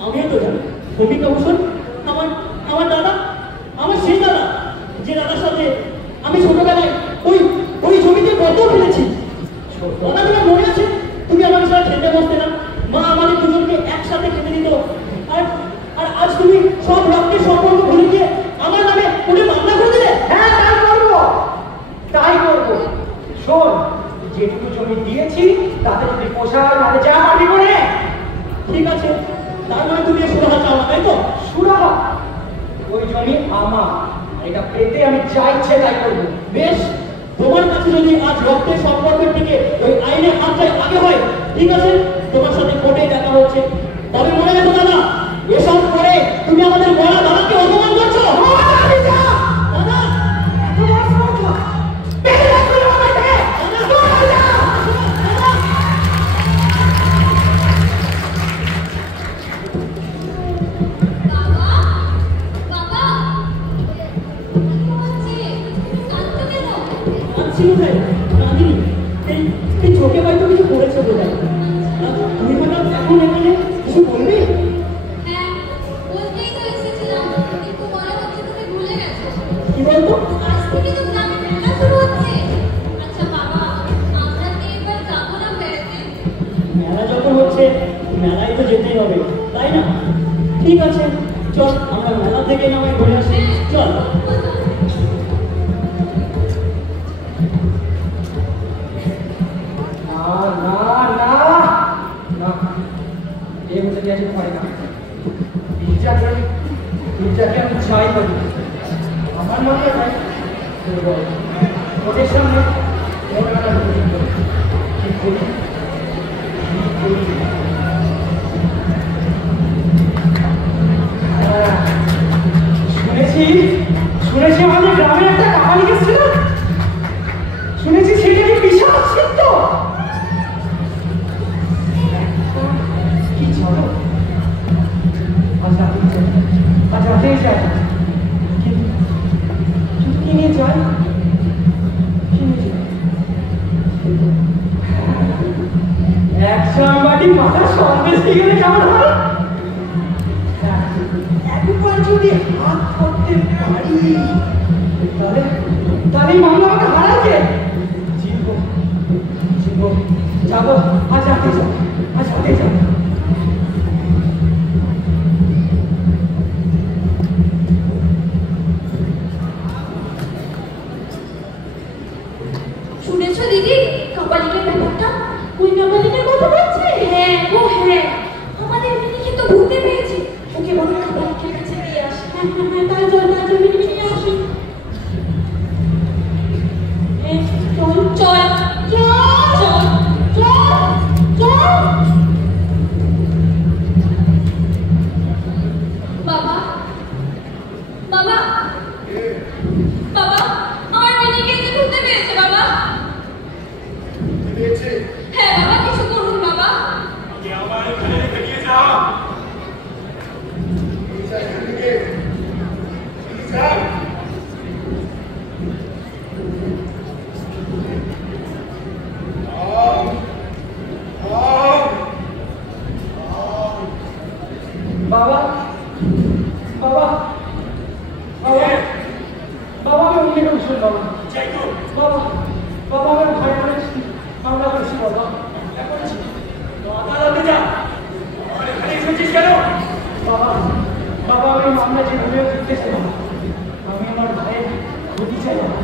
আমিও তো জানি অম্বিকা ভূষণ আমার আমার দাদা, আমার সেই দাদা যে দাদার সাথে আমি ছোটবেলায় ওই ওই জমিতে কত খেলেছি। দাদা তোমার মনে আছে? তুমি আমার সাথে খেতে বসতে না, মা আমাদের দুজনকে একসাথে খেতে দিত। আর আর আজ তুমি সব রক্তের সম্পর্ক ভুলে গিয়ে আমার নামে কোর্টে মামলা করে দিলে। হ্যাঁ তাই করবো, তাই করবো। শোন, যেটুকু জমি দিয়েছি তাতে যদি পোষায় তাহলে যা মাটি করে। ঠিক আছে, তার মানে তুমি সুরাহা চাও না, তাই তো? সুরাহা? ওই জমি আমার, এটা পেতে আমি যা ইচ্ছে তাই করবো। বেশ, তোমার কাছে যদি আজ রক্তের সম্পর্কের দিকে ওই আইনের হাতটাই আগে হয়, ঠিক আছে, তোমার সাথে কোর্টে দেখা হচ্ছে। তবে মনে রেখো দাদা, এসব করে তুমি আমাদের বড় দাদাকে অপমান করছো। দাদা বাবা বাবা কি হচ্ছে? কাঁদছো কেন? আনছি কোথায়? কাঁদিনি। এই চোখে হয়তো কিছু করেছে বোধহয়। তুমি ম্যাডাম এখন এখানে কিছু বলবে? হ্যাঁ বলতেই তো এসেছিলাম, কিন্তু মনে হচ্ছে তুমি ভুলে গেছো। কি বলতো? আজ থেকে তো গ্রামে মেলা শুরু হচ্ছে। আচ্ছা বাবা, আমরা কি এবার যাবো না বেড়াতে? মেলা যখন হচ্ছে মেলায় তো যেতেই হবে, তাই না? ঠিক আছে, চল আমরা মেলা থেকে নামে ঘুরে আসি। চল। না না না না, এই মুহূর্তে আজ পারি না। মির্জাকে আমি চাই করি, আমার মনে হয় ওদের সামনে কি করি? শুনেছি আমাদের গ্রামে একটা কাহানি গেছিল, শুনেছি সেটা কি বিশাল সত্য। কি চলো আজ রাতেই যাই, কিন্তু কি নিয়ে যাই? কি নিয়ে যাই? একশো বাটি মাথা সন্দেশ দিয়ে গেলে কেমন হয়? একবার যদি হাত করতে পারি তাহলে তাহলে মামলা আমাকে হারাচ্ছে। জিতবো যাবো, আজ রাতে যাবো, আজ রাতে যাবো। শুনেছো দিদি কাপালিকের ব্যাপারটা? ওই কাপালিকের কথা বলছে? হ্যাঁ ও হ্যাঁ, আমাদের মিনিকে তো ভূতে পেয়েছে। ওকে বলো কাপালিকের কাছে নিয়ে আসি। হ্যাঁ হ্যাঁ হ্যাঁ, তাই চল তাই চল, মিনিকে নিয়ে আসি। চল চল চল চল চল চল। বাবা বাবা বাবা বাবা আমি অন্য কৌশল বাবা যাই তো বাবা বাবা আমার ভয় করেছি আমরা করছি বাবা আদালতে যা আর এখানে এসেছিস কেন? বাবা বাবা আমি মামলা যেভাবে জিততেছে বাবা আমি আমার ভাইয়ের ক্ষতি চাই বাবা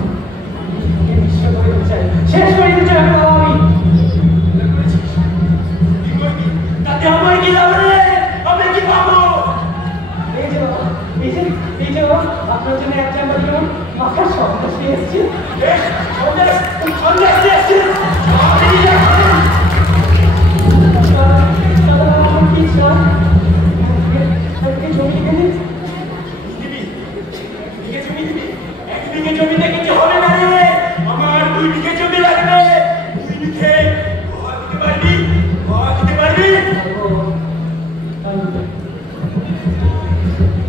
আমি নিঃস্ব করে দিতে চাই শেষ করে দিতে চাই বাবা আমি তাতে আমার কি লাভ রে? আমি কি পাবো? এই যে বাবা এই যে বাবা আপনার জন্য একটা আমরা যেমন মাথার সন্দেশ নিয়ে এসেছি সন্দেশ নিয়ে এসেছিস? দাদা আমার কি চাই জমি এখানে দিবি বিঘে জমি দিবি? 1 বিঘে জমিতে কিছু হবে না রে, আমার 2 বিঘে জমি লাগবে। 2 বিঘে ঘর দিতে পারবি? ঘর দিতে পারবি?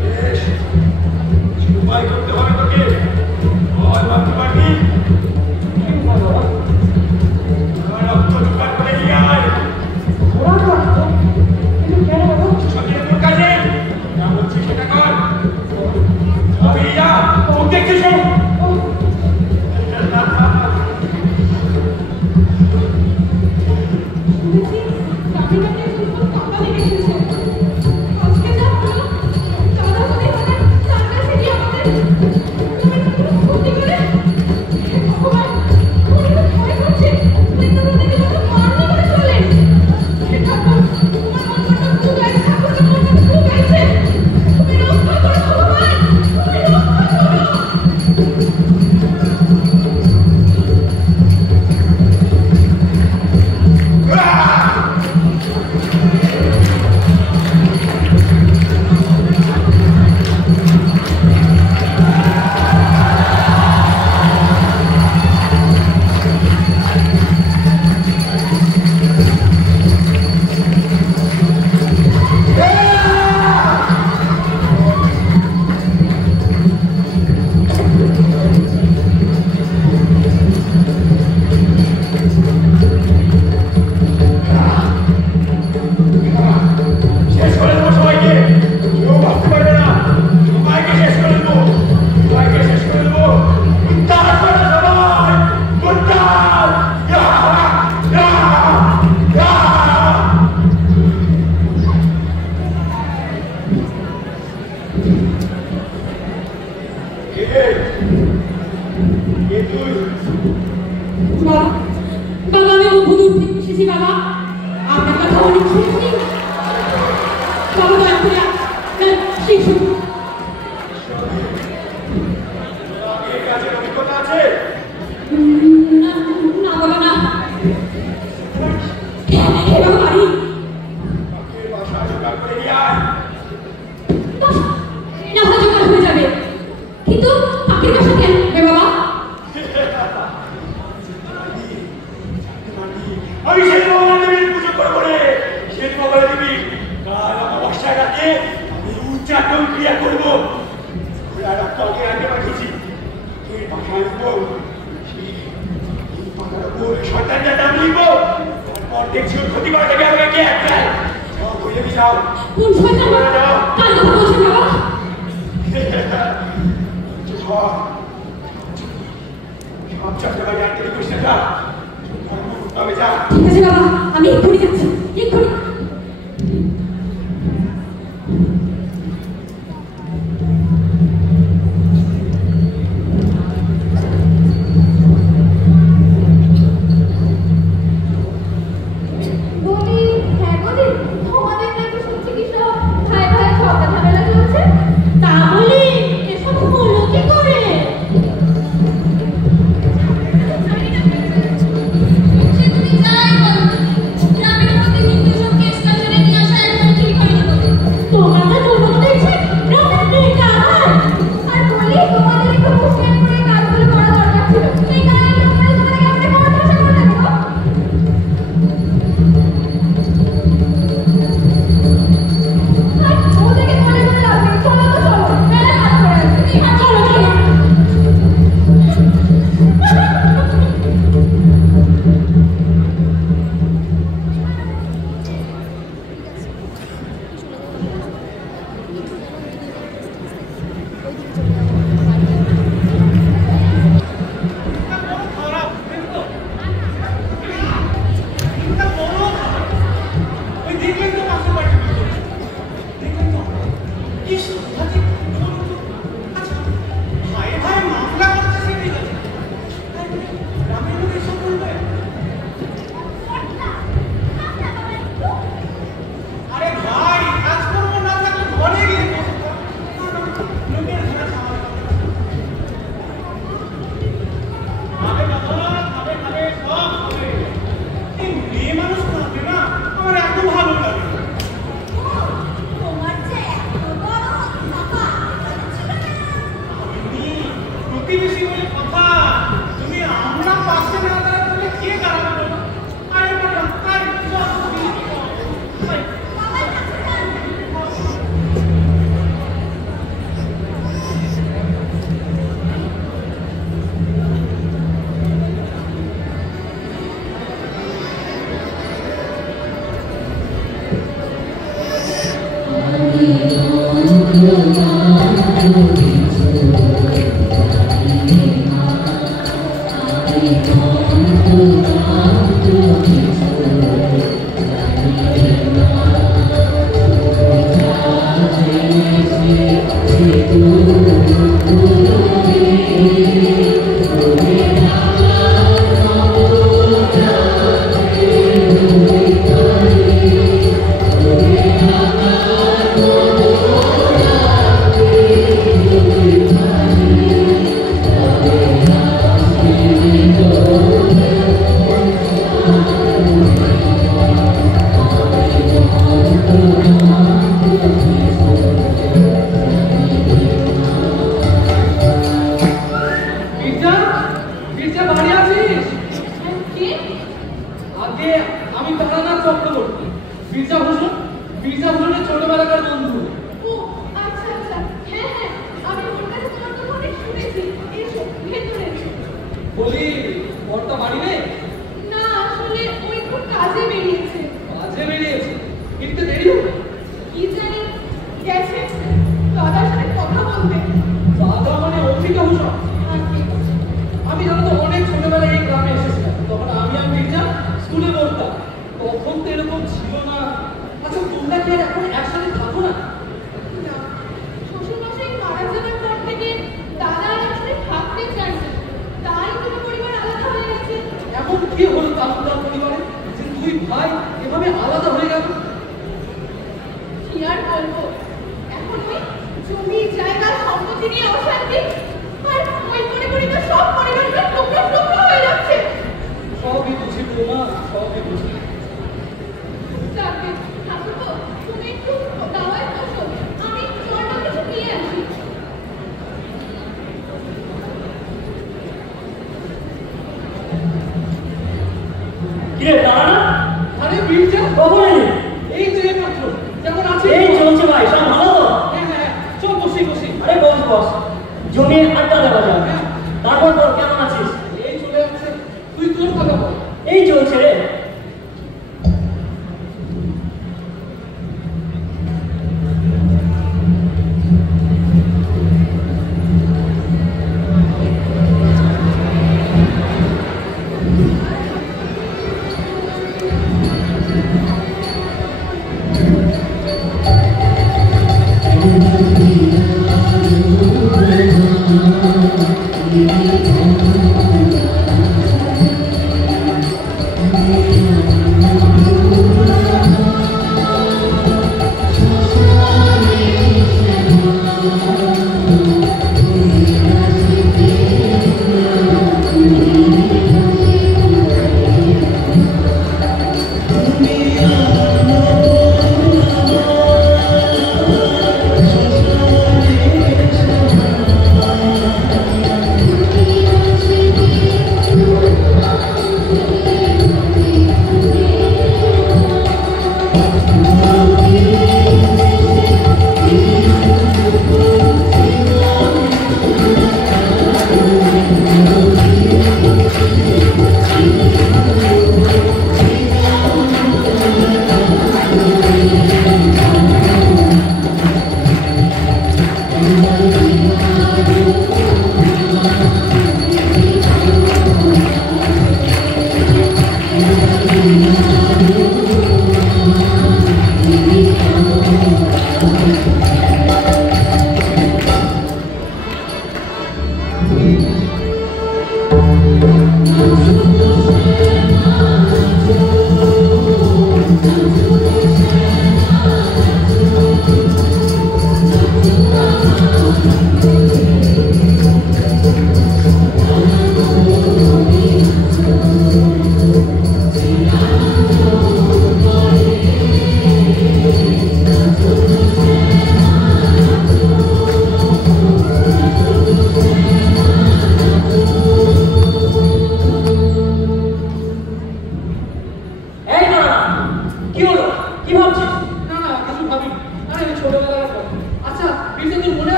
বেশ, উপায় করতে হবে তোকে। ঘর ভাবতে পারবি? আমার রক্ত জোগাড় করে নিয়ে আয়। সঙ্গে তোর কাছে যা বলছি সেটা কর। চোখ দেখছিস? বাবা আমি বহুদূর থেকে এসেছি বাবা আপনার কথা অনেক শুনেছি বাবা দয়া করে শিশু অভিজ্ঞতা আছে? না বাবা না বাবা বাড়ি বাসা জোগাড় করে নিয়ে আয়। না জোগাড় হয়ে যাবে কিন্তু পাখির বাসা কেন বাবা আমি সেই বাবা দেবীর পুজো করবো রে। সেই বাবা দেবী কাল অমাবস্যা রাতে আমি উচ্চাটন ক্রিয়া করবো। রক্তকে আগে পাঠিয়েছি এই পাখার উপর এই পাখার উপর সন্তানটা নাম লিখবো। তারপর দেখছি ওর ক্ষতি করা থেকে আমাকে কে একটাই সব হয়ে যাও। কোন শয়তান কাল কথা বলছেন বাবা সব চাষটা জানতে করিস না। তবে যা ঠিক আছে বাবা আমি এক্ষুনি যাচ্ছি এক্ষুনি বলি হ্যাঁ বলি তোমাদের নাকি শুনছি কি সব ভাই ভাই ঝগড়া ঝামেলা চলছে তা বলি এসব হলো কি করে সে তুমি যাই বলো গ্রামের মধ্যে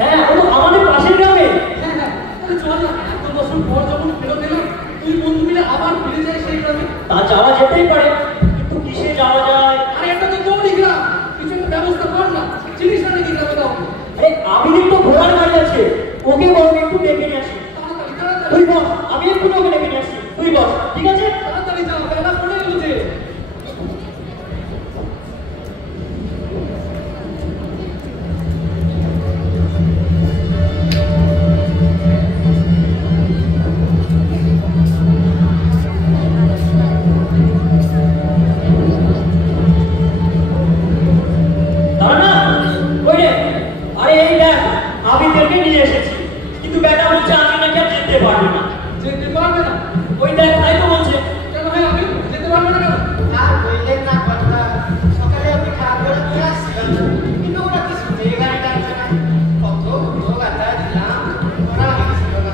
হ্যাঁ ও তো আমাদের পাশের গ্রামে। চল না, এত বছর পর যখন ফেরত এলাম দুই বন্ধু মিলে আবার ফিরে যায় সেই গ্রামে? তা যাওয়া যেতেই পারে, কিন্তু কিসে যাওয়া যায়? আরে একটা তো দৌড়ি গ্রাম, কিছু একটা ব্যবস্থা কর না। চিনিস না নাকি গ্রামে কাউকে? আরে আবিরের তো ঘোড়ার গাড়ি আছে, ওকে বল একটু ডেকে নিয়ে আসি। তাড়াতাড়ি তাড়াতাড়ি তুই বস, আমি একটু ওকে ডেকে নিয়ে আসি। তুই বস, ঠিক আছে? তাড়াতাড়ি যাও, বেলা পড়ে এলো যে। দাঁড়া না, ওই রে, আরে এই দেখ, আবিরদেরকে নিয়ে এসেছি, কিন্তু বেটা বলছে আমি নাকি আর যেতে পারবো না। যেতে পারবে না? ওই দেখ, তাই তো বলছে। কেন ভাই, আমি যেতে পারবে না কেন? আর বললেন না কথা, সকালে আমি খাবার নিয়ে আসছিলাম, কিন্তু ওরা কিছু নেই, গাড়ি টানছে না। কত লোক আড্ডা দিলাম, ওরা গেছিল না।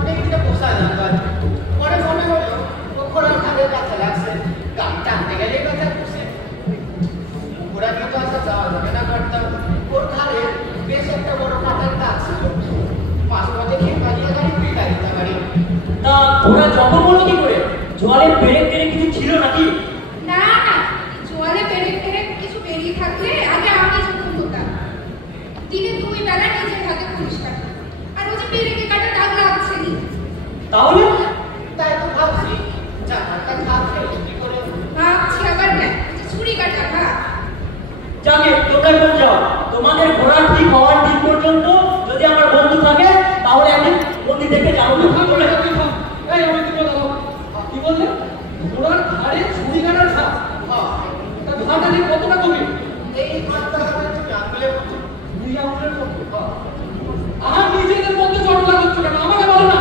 অনেকটা পোষা জানতো আর কি। পরে মনে হলো ও ঘোড়ার খাদের কাছে লাগছে, গাড়ি টানতে গেলে কথা খুশি। ঘোড়া নিয়ে তো আসা যাওয়া যাবে না করতাম। ওর খালে বেশ একটা বড় কাঠের কাজ ছিল, মাঝে মাঝে খেয়ে পালিয়ে গাড়ি পিটা দিতাম গাড়ি। তা ওরা জখম হলো কি করে? জলে পেরেক টেরেক কিছু ছিল নাকি? না না, জোয়ালে পেরেক টেরেক কিছু বেরিয়ে থাকলে আগে আমি যখন হতাম। দিনে 2 বেলা নিজের হাতে পরিষ্কার, আর ও যে পেরেকে কাটা দাগ লাগছে নি। তাহলে তাই তো ভাবছি জামাটা খাচ্ছে কি করে। ভাবছি আবার না, যে ছুরি কাটা খা। যাকে তোমরা কোন যাও, তোমাদের ঘোড়া ঠিক হওয়ার দিন পর্যন্ত যদি আমার বন্ধু থাকে তাহলে আমি মন্দির দেখে যাবো না। থাম, বলে থাম, থাম। এই আমি তুমি দাঁড়াও। কি বললে? ঘোড়ার ঘাড়ে ছুরি কাটার ঘা? তা ঘাটা নিয়ে কতটা গভীর? এই মাত্রা তুমি আঙুলে মতো। দুই আঙুলের মতো। আর নিজেদের মধ্যে জটলা করছো কেন? আমাকে বলো না।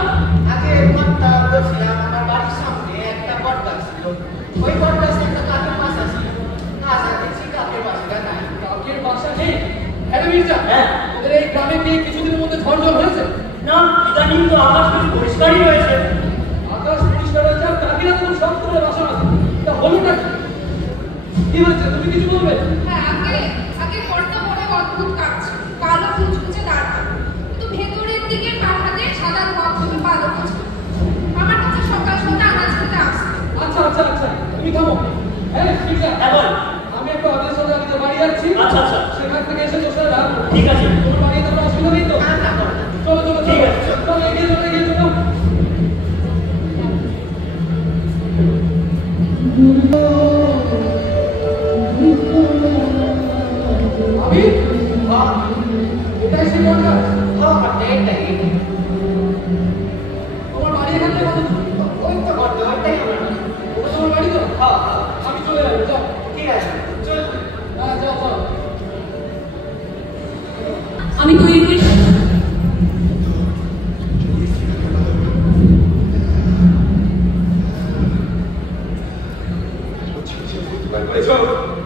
আগে মাত্রা বলছিলাম আমার বাড়ির সামনে একটা বটগাছ ছিল, ওই বটগাছে একটা কাকের বাসা ছিল। আশা দেখছি কাকের বাসাটা নাই। কাকের বাসা নেই? হ্যাঁ রে মির্জা, হ্যাঁ। ওদের এই গ্রামে গিয়ে কিছুদিনের মধ্যে ঝড় জল হয়েছে? না, ইদানিং তো আকাশ বেশ পরিষ্কারই রয়েছে। আকাশ পরিষ্কার হয়েছে আর কাকিরা তো সব করে বাসা আছে। তা হলোটা কি? কি হয়েছে? তুমি কিছু বলবে? হ্যাঁ, আগে বড্ড বড় অদ্ভুত কাজ, কালো কুচকুচে দাঁড়, কিন্তু ভেতরের দিকে কাঠাতে সাদা ধবধবে পালক ছিল। আমার কাছে সকাল সন্ধ্যা আনাজ খেতে আসতো। আচ্ছা আচ্ছা আচ্ছা, তুমি থামো। হ্যাঁ মির্জা, হ্যাঁ বল। আমি একটু আদেশ আমাদের বাড়ি যাচ্ছি। আচ্ছা আচ্ছা, সেখান থেকে এসে তোর সাথে দেখা করবো। ঠিক আছে। তোমার বাড়ি তো অসুবিধা নেই তো? না না করো না। চলো চলো ঠিক চলো, আছে। চলো এগিয়ে চলো এগিয়ে চলো। আমি এটাই সেই বটগাছ? এটাই তোমার বাড়ি এখান থেকে কত দূর? ওই তো করতে ওইটাই আমার বাড়ি। ওটা তোমার বাড়ি তো? আমি চলে যাবো, যাও। ঠিক আছে চল। হ্যাঁ যাও যাও। আমি তৈরি করি।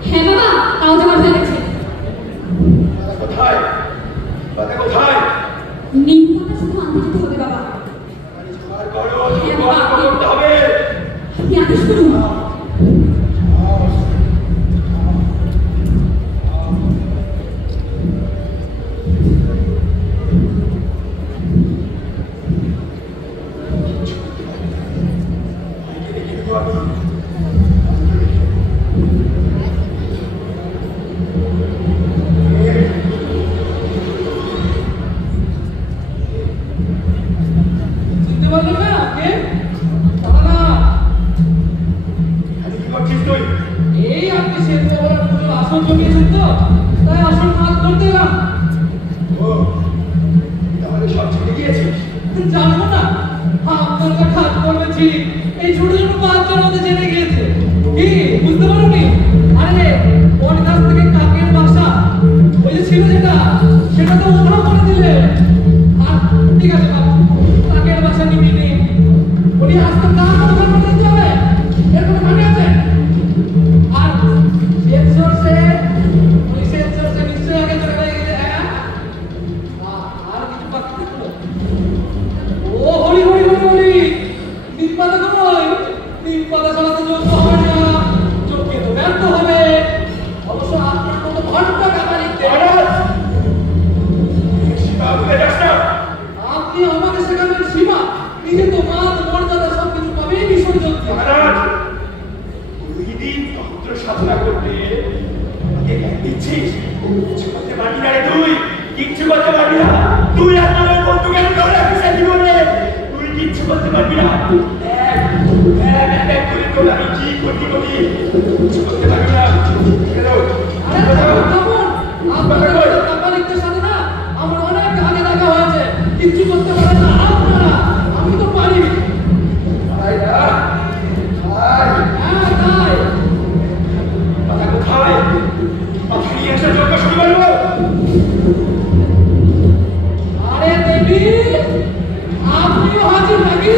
হ্যাঁ বাবা, তাও তো করতে গেছে। কোথায়? বাবা কোথায়? নিম্নটা শুধু আনতে যেতে হবে বাবা। আর করো, করতে হবে। আপনি আদেশ করুন। চিনতে পারলেন না? কে? তারা না। আমি কি করছিস তুই? এই আপনি সেদ্ধ বলার পুজোর আসন জমিয়েছেন তো, তাই আসন কাজ করতে এলাম। ও, তাহলে সব ছেড়ে গিয়েছিস? জানবো না, আপনার কাছে কাজ করবে ঠিক। এই ছোট ছোট বাচ্চারা ওদের জেনে গিয়েছে। কি বুঝতে পারোনি? আরে ওর কাছ থেকে কাকের বাসা ওই যে ছিল সেটা তো ওরা করে দিলে। আর ঠিক আছে বাবু, কাকের বাসা নিবি নি, উনি আসতে কার কথা বলতে হবে? এর কোনো মানে আছে? আর সেন্সরসে নিশ্চয়ই আগে চলে গেছে। হ্যাঁ, আর কিছু বাকি থাকলো? ও হরি হরি হরি হরি, নিম পাতা কই? নিম পাতা ছাড়া তো যোগ্য হবে না, যোগ্য তো ব্যর্থ হবে। অবশ্য আপনার মতো ঘন্টা কামালিতে আপনি আমাকে শেখাবেন সীমা? নিজে তো মান মর্যাদা সব তুই আমার বন্ধুকে ধরে রাখিস জীবনে তুই কিচ্ছু করতে পারবি না এক করে তোর আমি কি ক্ষতি করি কিছু করতে পারবি না আপনাদের সাথে না আমার অনেক আগে দেখা হয়েছে কিচ্ছু করতে পারে না আপনারা আমি তো পারি তাই না হ্যাঁ তাই কথা কোথায় কথা নিয়ে এসে যোগ্য শুরু করবো আরে দেবী আপনিও হাজির নাকি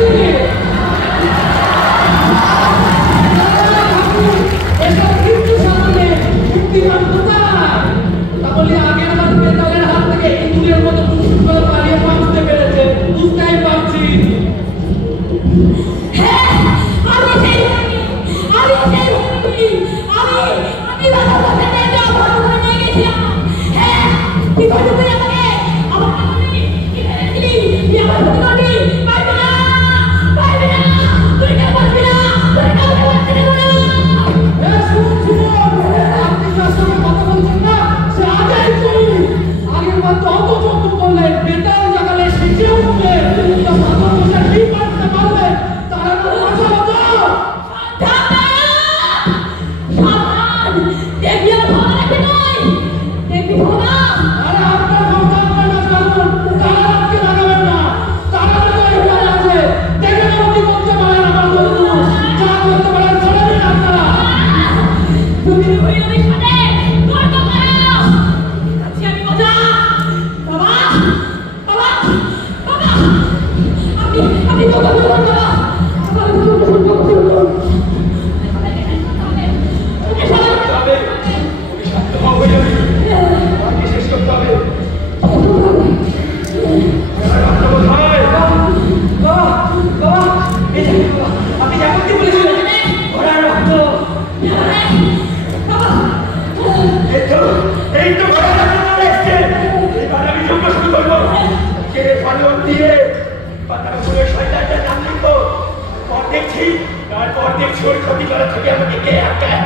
এসব কিন্তু সামনে মুক্তিমান কোথায় তাহলে আগের বার বেতালের হাত থেকে ইঁদুরের মতো টুকটুক করে পালিয়ে বাঁচতে পেরেছে বুঝতেই পারছি হ্যাঁ আমি সেই ভূমি আমি বাবা কথা থেকে অপহরণ করে নিয়ে গেছিলাম হ্যাঁ কি করতে পারি আমাকে কি ফেলেছিলি তুই আমার ক্ষতি করবি পারবি না তুই কেন পারবি না তুই কেন পারবি না শুনুন আপনি যার সঙ্গে কথা বলছেন না সে আগেই চলি আগের বার তো অত যত্ন করলেন বেতাল জাগালে শিখে উঠবে তা মাথার বসে কি করতে পারবে তারা তো মাথা মতো দেখবি আমার ভালো লাগবে নয় দেখবি ভালো আরে আপনার কথা আপনার না জানুন তারা আপনি লাগাবেন না তারা তো এখানে আছে দেখে না কি করতে পারেন আমার বন্ধু যা করতে পারেন করে দিন আপনারা তুমি সাথে গর্ব করো আজকে আমি মজা বাবা আমি বাবা তবে ওকে শান্ত হওয়া যাবে আমাকে শেষ করতে হবে আপনি যেমন কি বলেছিলেন ঘোড়ার রক্ত এই তো ঘোড়া রাখতে এসছে এবার আমি যজ্ঞ শুরু করবো কে ফলন দিয়ে পাতার উপরে শয়তানটা নাম লিখবো তারপর দেখছি ওর ক্ষতি করা থেকে আমাকে কে আটকায়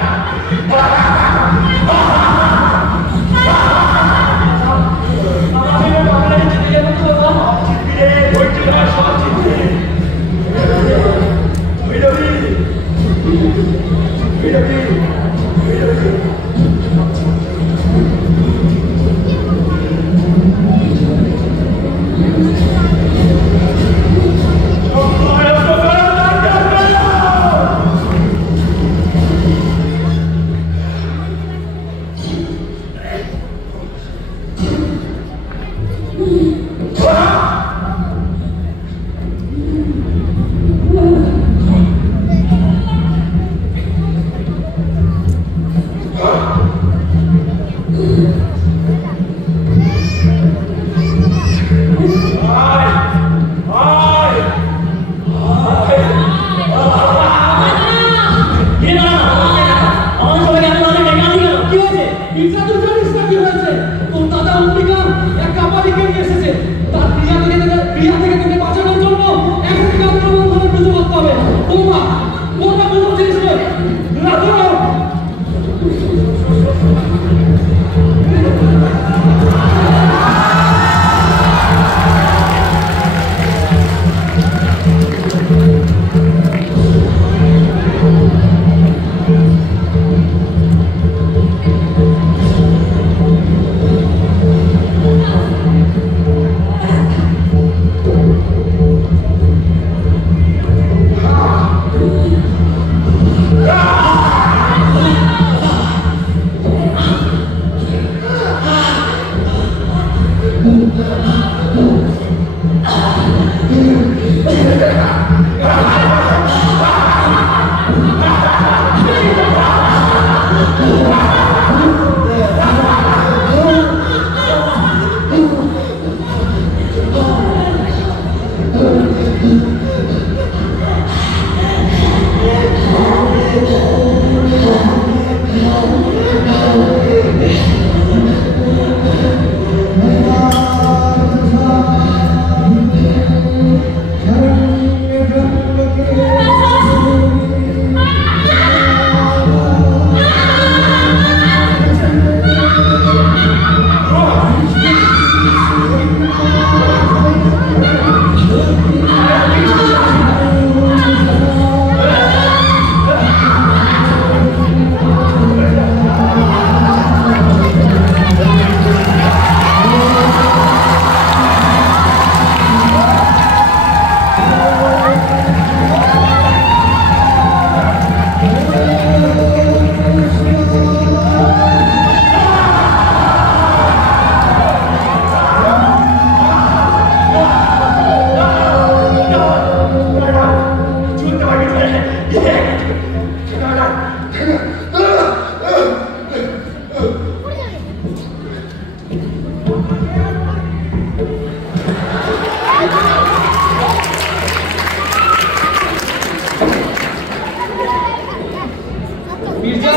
মির্জা,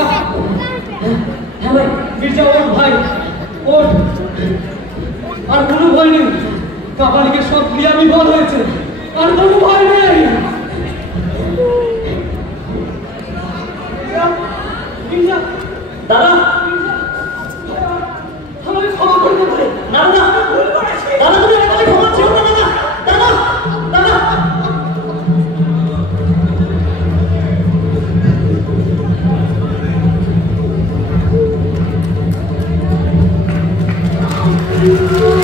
হ্যাঁ ভাই, মির্জা ওঠ ভাই, ওঠ। আর কোনো ভয় নেই, কাপালিকের সব ক্রিয়া বিফল হয়েছে, আর কোনো ভয় নেই। দাদা, আমাকে ক্ষমা করে দেন ভাই। না না, দাদা তুমি আমাকে ক্ষমা ছিল না দাদা, দাদা, দাদা। Oh,